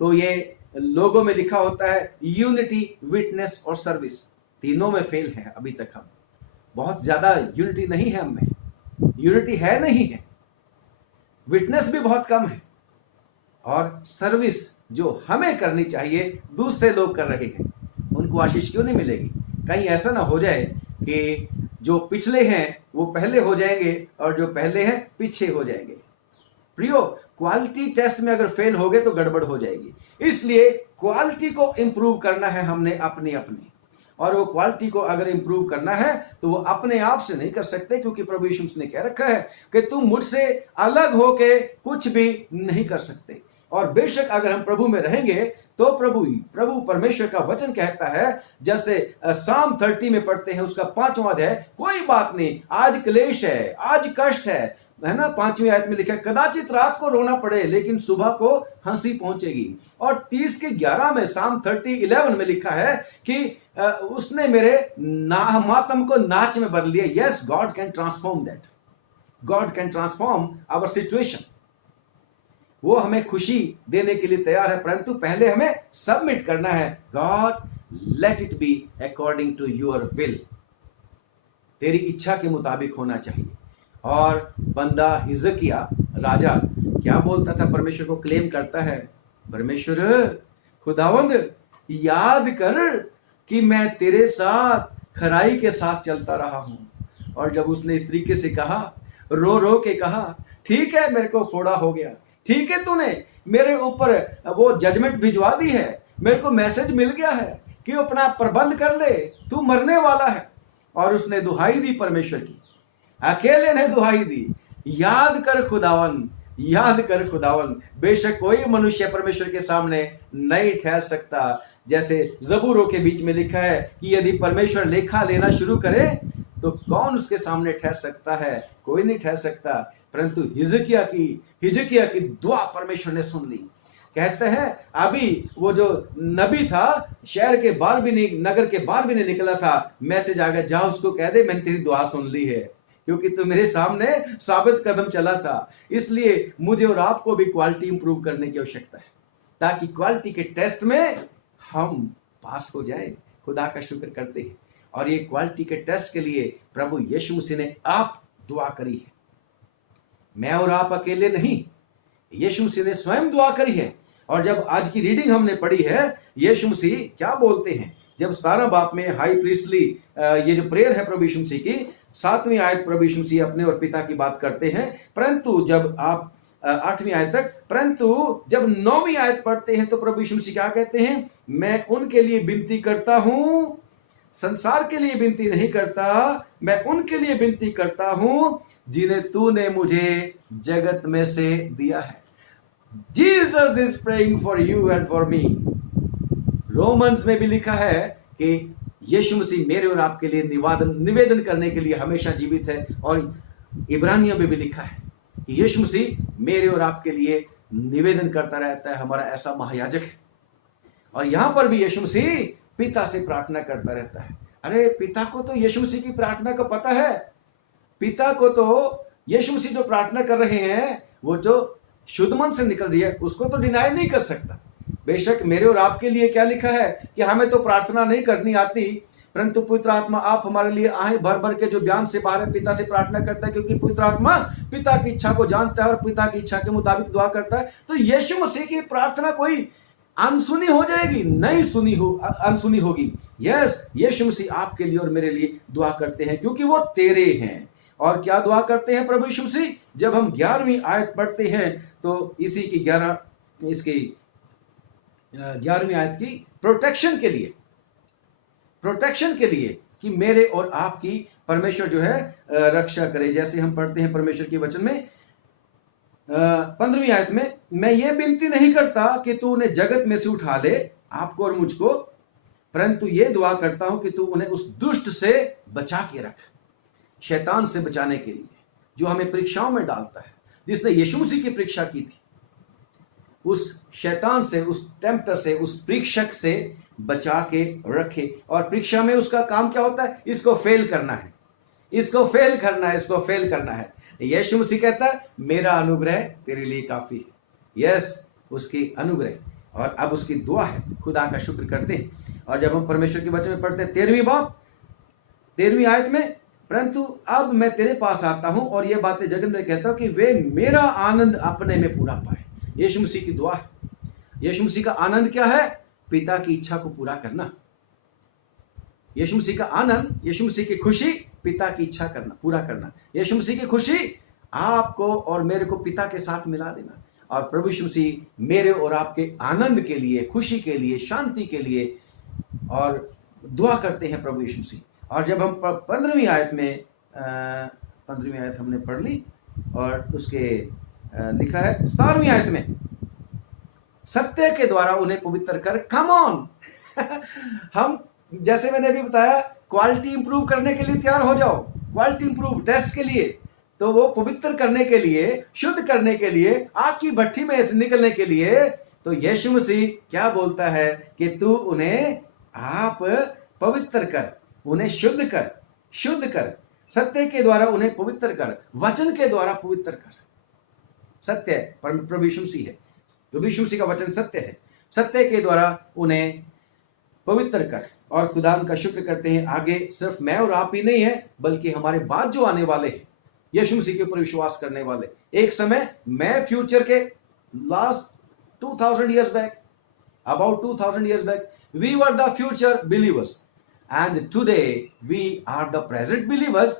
तो ये लोगों में लिखा होता है यूनिटी, विटनेस और सर्विस, तीनों में फेल है अभी तक। हम बहुत ज्यादा यूनिटी नहीं है, हमें यूनिटी है नहीं है, विटनेस भी बहुत कम है, और सर्विस जो हमें करनी चाहिए दूसरे लोग कर रहे हैं, उनको आशीष क्यों नहीं मिलेगी? कहीं ऐसा ना हो जाए कि जो पिछले हैं वो पहले हो जाएंगे और जो पहले हैं पीछे हो जाएंगे। प्रियो, क्वालिटी टेस्ट में अगर फेल हो गए तो गड़बड़ हो जाएगी। इसलिए क्वालिटी को इंप्रूव करना है हमने अपनी अपनी, और वो क्वालिटी को अगर इंप्रूव करना है तो वो अपने आप से नहीं कर सकते, क्योंकि प्रभु यीशु मसीह ने कह रखा है कि तुम मुझसे अलग होके कुछ भी नहीं कर सकते। और बेशक अगर हम प्रभु में रहेंगे तो प्रभु परमेश्वर का वचन कहता है, जैसे साम 30 में पढ़ते हैं, उसका 5वां अध्याय, कोई बात नहीं, आज क्लेश है, आज कष्ट है ना। 5वीं आयत में लिखा है, कदाचित रात को रोना पड़े लेकिन सुबह को हंसी पहुंचेगी। और 30:11 में साम 30:11 में लिखा है कि उसने मेरे मातम को नाच में बदल दिया। Yes, God can transform that, God can transform our situation. वो हमें खुशी देने के लिए तैयार है, परंतु पहले हमें सबमिट करना है। God let it be according to your will, तेरी इच्छा के मुताबिक होना चाहिए। और बंदा हिजकिया राजा क्या बोलता था? परमेश्वर को क्लेम करता है, परमेश्वर खुदावंद याद कर कि मैं तेरे साथ खराई के साथ चलता रहा हूं। और जब उसने इस तरीके से कहा, रो रो के कहा, ठीक है मेरे को फोड़ा हो गया, ठीक है तूने मेरे ऊपर वो जजमेंट भिजवा दी है, मेरे को मैसेज मिल गया है कि अपना प्रबंध कर ले, तू मरने वाला है। और उसने दुहाई दी परमेश्वर की, अकेले ने दुहाई दी, याद कर खुदावन, याद कर खुदावन। बेशक कोई मनुष्य परमेश्वर के सामने नहीं ठहर सकता। जैसे जबूरों के बीच में लिखा है कि यदि परमेश्वर लेखा लेना शुरू करे तो कौन उसके सामने ठहर सकता है? कोई नहीं ठहर सकता। परंतु हिजकिया की दुआ परमेश्वर ने सुन ली। कहते हैं अभी वो जो नबी था शहर के बाहर भी नहीं, नगर के बाहर भी नहीं निकला था, मैसेज आ गया, जा उसको कह दे मैंने तेरी दुआ सुन ली है, क्योंकि तू मेरे सामने साबित कदम चला था। इसलिए मुझे और आपको भी क्वालिटी इंप्रूव करने की आवश्यकता है, ताकि क्वालिटी के टेस्ट में हम पास हो जाए। खुदा का शुक्र करते हैं। और ये क्वालिटी के टेस्ट के लिए प्रभु यीशु मसीह ने आप दुआ करी है, मैं और आप अकेले नहीं, यीशु मसीह ने स्वयं दुआ करी है। और जब आज की रीडिंग हमने पढ़ी है, यीशु मसीह क्या बोलते हैं? जब 17 बाप में हाई प्रीस्टली ये जो प्रेयर है प्रभु यीशु मसीह की, 7वीं आयत प्रभु यीशु मसीह अपने और पिता की बात करते हैं। परंतु जब आप 8वीं आयत तक, परंतु जब 9वीं आयत पढ़ते हैं तो प्रभु यीशु मसीह क्या कहते हैं? मैं उनके लिए विनती करता हूं, संसार के लिए विनती नहीं करता, मैं उनके लिए विनती करता हूं जिन्हें तूने मुझे जगत में से दिया है। Jesus is praying for you and for me. Romans में भी लिखा है कि यीशु मसीह मेरे और आपके लिए निवेदन करने के लिए हमेशा जीवित है। और इब्रानियों में भी लिखा है कि यीशु मसीह मेरे और आपके लिए निवेदन करता रहता है, हमारा ऐसा महायाजक है। और यहां पर भी यीशु मसीह पिता से प्रार्थना करता रहता है। अरे पिता को तो यीशु मसीह की प्रार्थना का पता है, पिता को तो यीशु मसीह जो प्रार्थना कर रहे हैं वो जो शुद्ध मन से निकल रही है उसको तो डिनाई नहीं कर सकता। बेशक मेरे और आपके लिए क्या लिखा है कि हमें तो प्रार्थना नहीं करनी आती, परंतु पवित्र आत्मा आप हमारे लिए आए भर भर के जो ज्ञान से बाहर है, पिता से प्रार्थना करता है, क्योंकि पवित्र आत्मा पिता की इच्छा को जानता है और पिता की इच्छा के मुताबिक दुआ करता है। तो यीशु मसीह की प्रार्थना कोई अनसुनी हो जाएगी? नहीं अनसुनी होगी। यस, यीशु मसीह आपके लिए और मेरे लिए दुआ करते हैं, क्योंकि वो तेरे हैं। और क्या दुआ करते हैं प्रभु यीशु मसीह? जब हम 11वीं आयत पढ़ते हैं तो इसी की 11वीं आयत की प्रोटेक्शन के लिए कि मेरे और आपकी परमेश्वर जो है रक्षा करे। जैसे हम पढ़ते हैं परमेश्वर के वचन में 15वीं आयत में, मैं ये विनती नहीं करता कि तू उन्हें जगत में से उठा ले, आपको और मुझको, परंतु ये दुआ करता हूं कि तू उन्हें उस दुष्ट से बचा के रख। शैतान से बचाने के लिए, जो हमें परीक्षाओं में डालता है, जिसने यीशु मसीह की परीक्षा की थी, उस शैतान से, उस टेम्पटर से, उस परीक्षक से बचा के रखे। और परीक्षा में उसका काम क्या होता है? इसको फेल करना है, इसको फेल करना है, इसको फेल करना है। यीशु मसीह कहता है मेरा अनुग्रह तेरे लिए काफी है। यस, उसकी अनुग्रह। और अब उसकी दुआ है, खुदा का शुक्र करते हैं। और जब हम परमेश्वर के वचन में पढ़ते हैं 13वीं आयत में, परंतु अब मैं तेरे पास आता हूं और ये बातें जगत में कहता हूं कि वे मेरा आनंद अपने में पूरा पाए। यीशु मसीह की दुआ है। यीशु मसीह का आनंद क्या है? पिता की इच्छा को पूरा करना। यीशु मसीह का आनंद, यीशु मसीह की खुशी, पिता की इच्छा करना, पूरा करना। यीशु मसीह की खुशी आपको और मेरे को पिता के साथ मिला देना। और प्रभु यीशु मसीह मेरे और आपके आनंद के लिए, खुशी के लिए, शांति के लिए और दुआ करते हैं प्रभु यीशु मसीह। और जब हम 15वीं आयत में 15वीं आयत हमने पढ़ ली और उसके लिखा है 17वीं आयत में, सत्य के द्वारा उन्हें पवित्र कर। कम ऑन हम, जैसे मैंने अभी बताया, क्वालिटी इंप्रूव करने के लिए तैयार हो जाओ। क्वालिटी इंप्रूव टेस्ट के लिए, तो वो पवित्र करने के लिए, शुद्ध करने के लिए, आग की भट्टी में निकलने के लिए, तो यीशु मसीह क्या बोलता है कि तू उन्हें आप पवित्र कर, उन्हें शुद्ध कर, शुद्ध कर। सत्य के द्वारा उन्हें पवित्र कर, वचन के द्वारा पवित्र कर। सत्य प्रभु यीशु मसीह है, प्रभु यीशु मसीह का वचन सत्य है। सत्य के द्वारा उन्हें पवित्र कर। और खुदाम का शुक्र करते हैं, आगे सिर्फ मैं और आप ही नहीं है, बल्कि हमारे बाद जो आने वाले हैं, यीशु मसीह के ऊपर विश्वास करने वाले। एक समय मैं फ्यूचर के last 2000 years back, about 2000 years back, we were the future believers and today we are the present believers।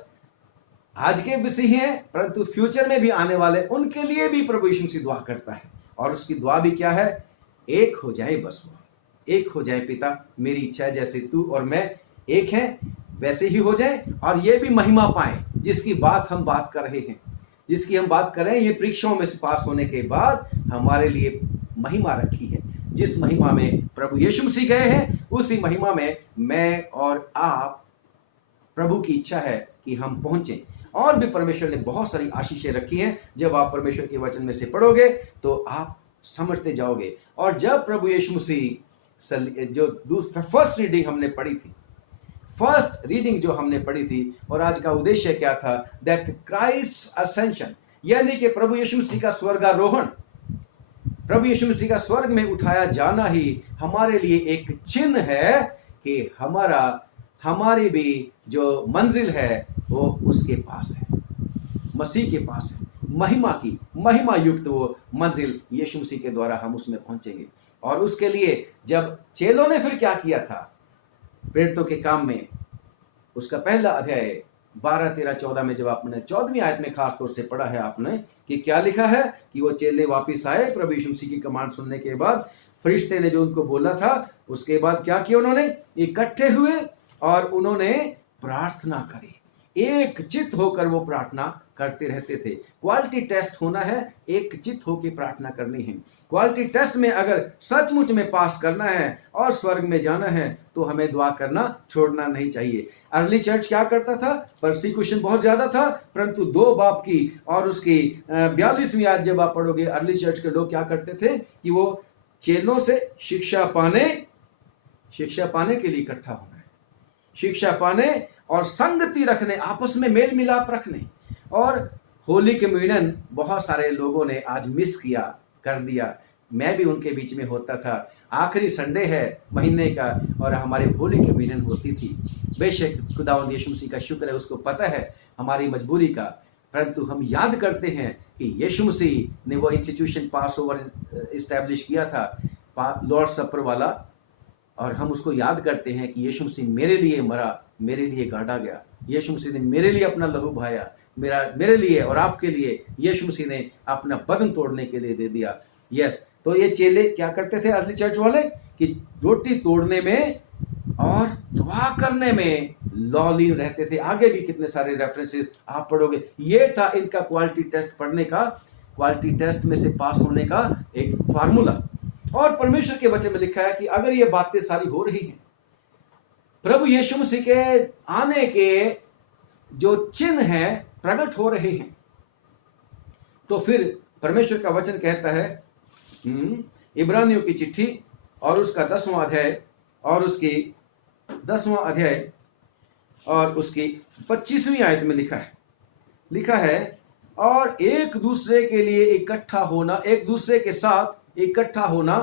आज के मसीही हैं, परंतु फ्यूचर में भी आने वाले, उनके लिए भी प्रभु यीशु मसीह दुआ करता है। और उसकी दुआ भी क्या है? एक हो जाए, बस वो एक हो जाए। पिता, मेरी इच्छा है जैसे तू और मैं एक हैं वैसे ही हो जाए, और ये भी महिमा पाए जिसकी बात हम बात कर रहे हैं, जिसकी हम बात कर रहे हैं। ये परीक्षाओं में से पास होने के बाद हमारे लिए महिमा रखी है। जिस महिमा में प्रभु यीशु मसीह गए हैं, उसी महिमा में मैं और आप, प्रभु की इच्छा है कि हम पहुंचे। और भी परमेश्वर ने बहुत सारी आशीषें रखी हैं। जब आप परमेश्वर के वचन में से पढ़ोगे तो आप समझते जाओगे। और जब प्रभु यीशु मसीह, जो फर्स्ट रीडिंग हमने पढ़ी थी, फर्स्ट रीडिंग जो हमने पढ़ी थी, और आज का उद्देश्य क्या था? दैट क्राइस्ट असेंशन, यानी कि प्रभु यीशु मसीह का स्वर्गारोहण, प्रभु यीशु मसीह का स्वर्ग में उठाया जाना ही हमारे लिए एक चिन्ह है कि हमारी भी जो मंजिल है वो उसके पास है, मसीह के पास है। महिमा युक्त वो मंजिल यीशु मसीह के द्वारा हम उसमें पहुंचेंगे। और उसके लिए जब चेलों ने फिर क्या किया था, प्रेरितों के काम में उसका पहला अध्याय 12, 13, 14 में, जब आपने 14वीं आयत में खास तौर से पढ़ा है आपने कि क्या लिखा है कि वो चेले वापस आए प्रभु यीशु मसीह की कमांड सुनने के बाद। फरिश्ते ने जो उनको बोला था, उसके बाद क्या किया उन्होंने? इकट्ठे हुए और उन्होंने प्रार्थना करी। एक चित्त होकर वो प्रार्थना करते रहते थे। क्वालिटी टेस्ट होना है, एक चित्त होकर प्रार्थना करनी है। क्वालिटी टेस्ट में अगर सचमुच में पास करना है और स्वर्ग में जाना है, तो हमें दुआ करना छोड़ना नहीं चाहिए। अर्ली चर्च क्या करता था? परसिक्यूशन बहुत ज्यादा था, परंतु 2 बाप की और उसकी 42वीं आयत जब आप पढ़ोगे, अर्ली चर्च के लोग क्या करते थे कि वो चेलों से शिक्षा पाने के लिए इकट्ठा होना है, शिक्षा पाने और संगति रखने, आपस में मेल मिलाप रखने। और होली कम्युनियन बहुत सारे लोगों ने आज मिस कर दिया। मैं भी उनके बीच में होता था। आखिरी संडे है महीने का और हमारी होली कम्युनियन होती थी। बेशक खुदावंद यीशु मसीह का शुक्र है, उसको पता है हमारी मजबूरी का, परंतु हम याद करते हैं कि यीशु मसीह ने वो इंस्टीट्यूशन पास ओवर इस्टेब्लिश किया था, लॉर्ड सपर वाला, और हम उसको याद करते हैं कि यीशु मसीह मेरे लिए मरा, मेरे लिए गाड़ा गया। यीशु मसीह ने मेरे लिए अपना लहू बहाया, मेरे लिए और आपके लिए यीशु मसीह ने अपना बदन तोड़ने के लिए दे दिया। यस, तो ये चेले क्या करते थे अर्ली चर्च वाले कि रोटी तोड़ने में और दुआ करने में लॉलीन रहते थे। आगे भी कितने सारे रेफरेंसेस आप पढ़ोगे। ये था इनका क्वालिटी टेस्ट पढ़ने का, क्वालिटी टेस्ट में से पास होने का एक फार्मूला। और परमेश्वर के वचन में लिखा है कि अगर ये बातें सारी हो रही हैं, प्रभु यीशु मसीह के आने के जो चिन्ह हैं प्रकट हो रहे हैं, तो फिर परमेश्वर का वचन कहता है, इब्रानियों की चिट्ठी और उसका 10वां अध्याय और उसकी 10वां अध्याय और उसकी 25वीं आयत में लिखा है, और एक दूसरे के लिए इकट्ठा होना, एक दूसरे के साथ इकट्ठा होना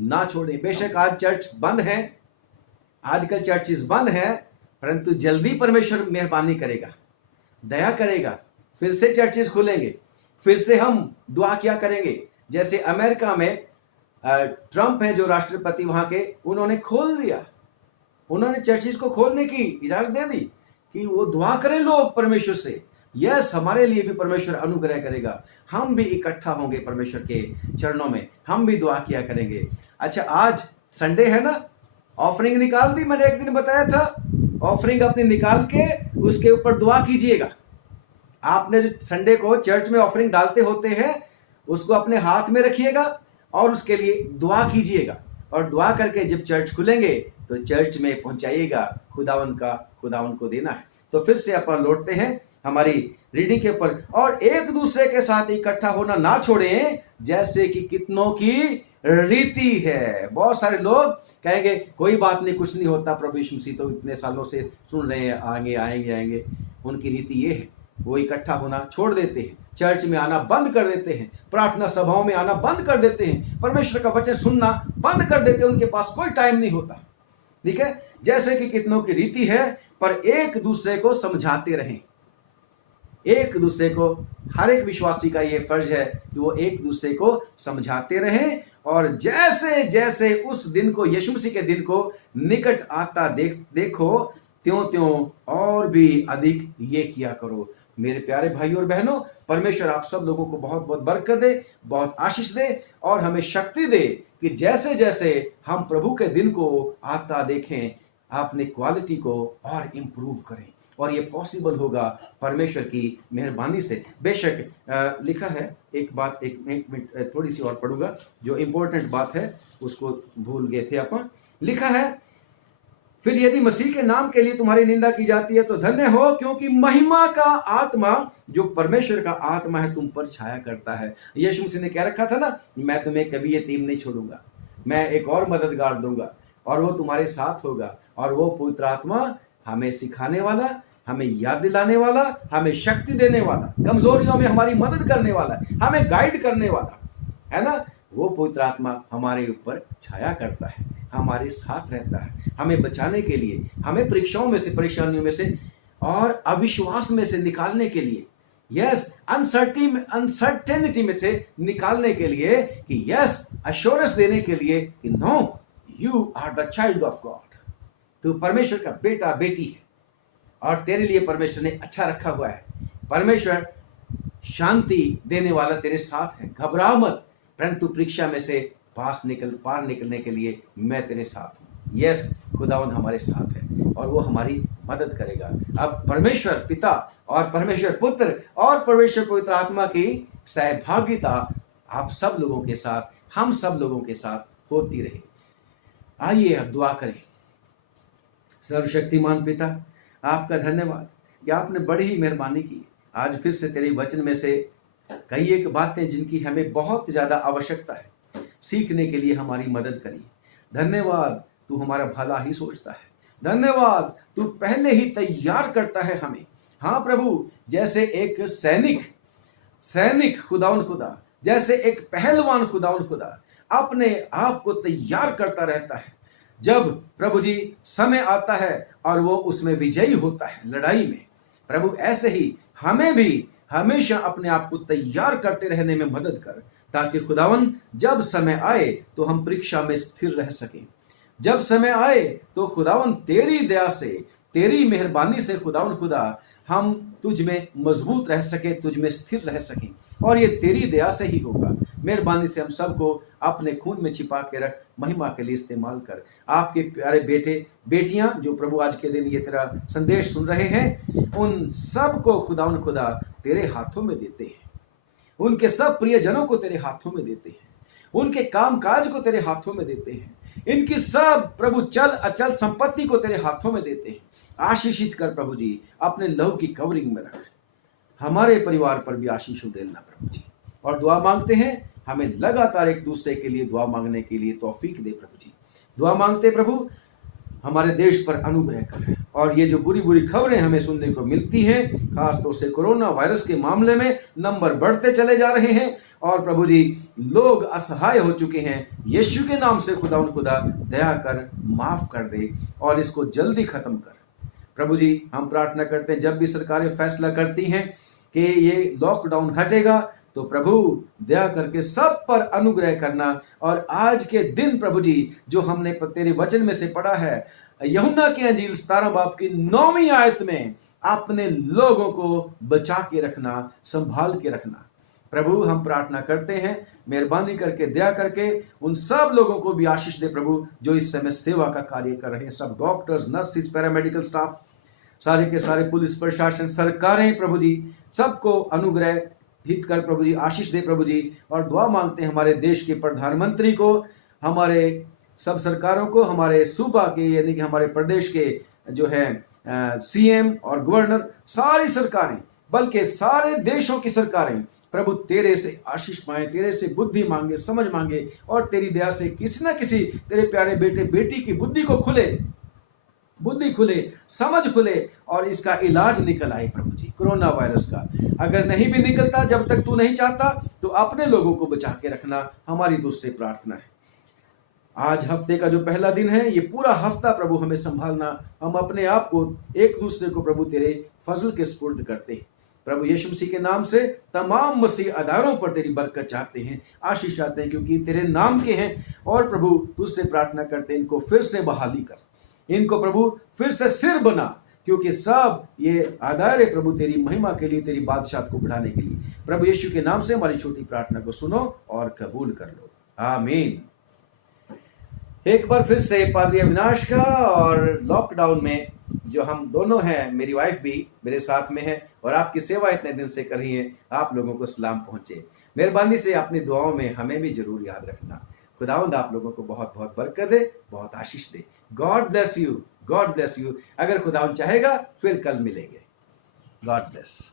ना छोड़ें। बेशक आज चर्च बंद है, आजकल चर्चेस बंद है, परंतु जल्दी परमेश्वर मेहरबानी करेगा, दया करेगा, फिर से चर्चेस खुलेंगे, फिर से हम दुआ किया करेंगे। जैसे अमेरिका में ट्रंप है जो राष्ट्रपति वहां के, उन्होंने खोल दिया, उन्होंने चर्चेस को खोलने की इजाजत दे दी कि वो दुआ करें लोग परमेश्वर से। यस, हमारे लिए भी परमेश्वर अनुग्रह करेगा, हम भी इकट्ठा होंगे परमेश्वर के चरणों में, हम भी दुआ किया करेंगे। अच्छा, आज संडे है ना, ऑफरिंग निकाल दी, मैंने एक दिन बताया था, ऑफरिंग अपनी निकाल के उसके ऊपर दुआ कीजिएगा। आपने जो संडे को चर्च में ऑफरिंग डालते होते हैं, उसको अपने हाथ में रखिएगा और उसके लिए दुआ कीजिएगा, और दुआ करके जब चर्च खुलेंगे तो चर्च में पहुंचाइएगा। खुदावन को देना है। तो फिर से अपन लौटते हैं हमारी रीडिंग के ऊपर, और एक दूसरे के साथ इकट्ठा होना ना छोड़ें, जैसे कि कितनों की रीति है। बहुत सारे लोग कहेंगे कोई बात नहीं, कुछ नहीं होता, प्रभु यीशु मसीह तो इतने सालों से सुन रहे हैं, आएंगे। उनकी रीति ये है, वो इकट्ठा होना छोड़ देते हैं, चर्च में आना बंद कर देते हैं, प्रार्थना सभाओं में आना बंद कर देते हैं, परमेश्वर का वचन सुनना बंद कर देते हैं, उनके पास कोई टाइम नहीं होता। ठीक है, जैसे कि कितनों की रीति है, पर एक दूसरे को समझाते रहें। एक दूसरे को, हर एक विश्वासी का ये फर्ज है कि वो एक दूसरे को समझाते रहें, और जैसे जैसे उस दिन को, यीशु मसीह के दिन को निकट आता देखो, त्यों त्यों और भी अधिक ये किया करो। मेरे प्यारे भाइयों और बहनों, परमेश्वर आप सब लोगों को बहुत बहुत बरकत दे, बहुत आशीष दे, और हमें शक्ति दे कि जैसे जैसे हम प्रभु के दिन को आता देखें, अपने क्वालिटी को और इम्प्रूव करें, और ये पॉसिबल होगा परमेश्वर की मेहरबानी से। बेशक लिखा है, एक बात, एक मिनट थोड़ी सी और पढ़ूंगा, जो इंपॉर्टेंट बात है उसको भूल गए थे अपन। लिखा है, फिर यदि मसीह के नाम के लिए तुम्हारी निंदा की जाती है तो धन्य हो, क्योंकि महिमा का आत्मा, जो परमेश्वर का आत्मा है, तुम पर छाया करता है। यीशु मसीह ने कह रखा था ना, मैं तुम्हें कभी यतीम नहीं छोड़ूंगा, मैं एक और मददगार दूंगा, और वो तुम्हारे साथ होगा, और वो पवित्र आत्मा हमें सिखाने वाला, हमें याद दिलाने वाला, हमें शक्ति देने वाला, कमजोरियों में हमारी मदद करने वाला, हमें गाइड करने वाला है ना। वो पवित्र आत्मा हमारे ऊपर छाया करता है, हमारे साथ रहता है, हमें बचाने के लिए, हमें परीक्षाओं में से, परेशानियों में से और अविश्वास में से निकालने के लिए, यस, अनसर्टेनिटी में से निकालने के लिए, कि यस, अश्योरेंस देने के लिए कि no, you are the child of God, तू परमेश्वर का बेटा बेटी है, और तेरे लिए परमेश्वर ने अच्छा रखा हुआ है। परमेश्वर शांति देने वाला तेरे साथ है, घबराओ मत, परंतु परीक्षा में से पार निकलने के लिए मैं तेरे साथ हूँ। यस, खुदावंद हमारे साथ है, और वो हमारी मदद करेगा। अब परमेश्वर पिता और परमेश्वर पुत्र और परमेश्वर पवित्र आत्मा की सहभागिता आप सब लोगों के साथ, हम सब लोगों के साथ होती रहे। आइए अब दुआ करें। सर्वशक्तिमान पिता, आपका धन्यवाद कि आपने बड़ी ही मेहरबानी की। आज फिर से तेरे वचन में से कई एक बातें जिनकी हमें बहुत ज्यादा आवश्यकता है, सीखने के लिए हमारी मदद करी। धन्यवाद, तू हमारा भला ही सोचता है। धन्यवाद, तू पहले ही तैयार करता है हमें। हाँ प्रभु, जैसे एक सैनिक खुदावन खुदा, जैसे एक पहलवान खुदावन खुदा अपने आप को तैयार करता रहता है, जब प्रभु जी समय आता है और वो उसमें विजयी होता है लड़ाई में। प्रभु, ऐसे ही हमें भी हमेशा अपने आप को तैयार करते रहने में मदद कर, ताकि खुदावन जब समय आए तो हम परीक्षा में स्थिर रह सकें। जब समय आए तो खुदावन तेरी दया से, तेरी मेहरबानी से खुदावन खुदा, हम तुझ में मजबूत रह सके, तुझ में स्थिर रह सकें, और ये तेरी दया से ही होगा। मेहरबानी से हम सबको अपने खून में छिपा के रख, महिमा के लिए इस्तेमाल कर। आपके प्यारे बेटे बेटियां जो प्रभु आज के दिन ये तेरा संदेश सुन रहे हैं, उन सब को खुदावन खुदा तेरे हाथों में देते हैं। उनके सब प्रियजनों को तेरे हाथों में देते हैं, उनके कामकाज को तेरे हाथों में देते हैं, इनकी सब प्रभु चल अचल संपत्ति को तेरे हाथों में देते हैं। आशीषित कर प्रभु जी, अपने लहू की कवरिंग में रख, हमारे परिवार पर भी आशीष उड़ेलना प्रभु जी। और दुआ मांगते हैं हमें लगातार एक दूसरे के लिए दुआ मांगने के लिए तौफीक दे प्रभु जी। दुआ मांगते प्रभु हमारे देश पर अनुग्रह कर। और ये जो बुरी बुरी खबरें हमें सुनने को मिलती हैं, खासतौर से कोरोना वायरस के मामले में नंबर बढ़ते चले जा रहे हैं और प्रभु जी लोग असहाय हो चुके हैं। यीशु के नाम से खुदा दया कर माफ कर दे और इसको जल्दी खत्म कर। प्रभु जी हम प्रार्थना करते हैं जब भी सरकारें फैसला करती हैं कि ये लॉकडाउन हटेगा तो प्रभु दया करके सब पर अनुग्रह करना। और आज के दिन प्रभु जी जो हमने तेरे वचन में से पढ़ा है, यूहन्ना की अंजील 17 बाब की 9वीं आयत में अपने लोगों को बचा के रखना, संभाल के रखना। प्रभु हम प्रार्थना करते हैं मेहरबानी करके दया करके उन सब लोगों को भी आशीष दे प्रभु जो इस समय सेवा का कार्य कर रहे हैं, सब डॉक्टर्स, नर्सिस, पैरामेडिकल स्टाफ, सारे के सारे पुलिस प्रशासन, सरकारें प्रभु जी सबको अनुग्रह हित कर प्रभु जी, आशीष दे प्रभु जी। और दुआ मांगते हैं हमारे देश के प्रधानमंत्री को, हमारे सब सरकारों को, हमारे सूबा के यानी कि हमारे प्रदेश के जो है सीएम और गवर्नर, सारी सरकारें बल्कि सारे देशों की सरकारें प्रभु तेरे से आशीष पाए, तेरे से बुद्धि मांगे, समझ मांगे और तेरी दया से किसी ना किसी तेरे प्यारे बेटे बेटी की बुद्धि खुले, समझ खुले और इसका इलाज निकल आए प्रभु जी। कोरोना वायरस का अगर नहीं भी निकलता, जब तक तू नहीं चाहता, तो अपने लोगों को बचा के रखना हमारी तुझसे प्रार्थना है। आज हफ्ते का जो पहला दिन है, ये पूरा हफ्ता प्रभु हमें संभालना। हम अपने आप को एक दूसरे को प्रभु तेरे फजल के सुपुर्द करते हैं। प्रभु यीशु मसीह के नाम से तमाम मसीह अदारों पर तेरी बरकत चाहते हैं, आशीष चाहते हैं, क्योंकि तेरे नाम के हैं। और प्रभु तुझसे प्रार्थना करते हैं इनको फिर से बहाली कर, इनको प्रभु फिर से सिर बना, क्योंकि सब ये आधार है प्रभु तेरी महिमा के लिए, तेरी बादशाह को बढ़ाने के लिए। प्रभु यीशु के नाम से हमारी छोटी प्रार्थना को सुनो और कबूल कर लो, आमीन। एक बार फिर से पादरी अविनाश का, और लॉकडाउन में जो हम दोनों हैं, मेरी वाइफ भी मेरे साथ में है और आपकी सेवा इतने दिन से कर रही है, आप लोगों को सलाम पहुंचे। मेहरबानी से अपनी दुआओं में हमें भी जरूर याद रखना। खुदावंद आप लोगों को बहुत बहुत बरकत दे, बहुत आशीष दे। God bless you, God bless you. अगर खुदावंद चाहेगा फिर कल मिलेंगे। God bless.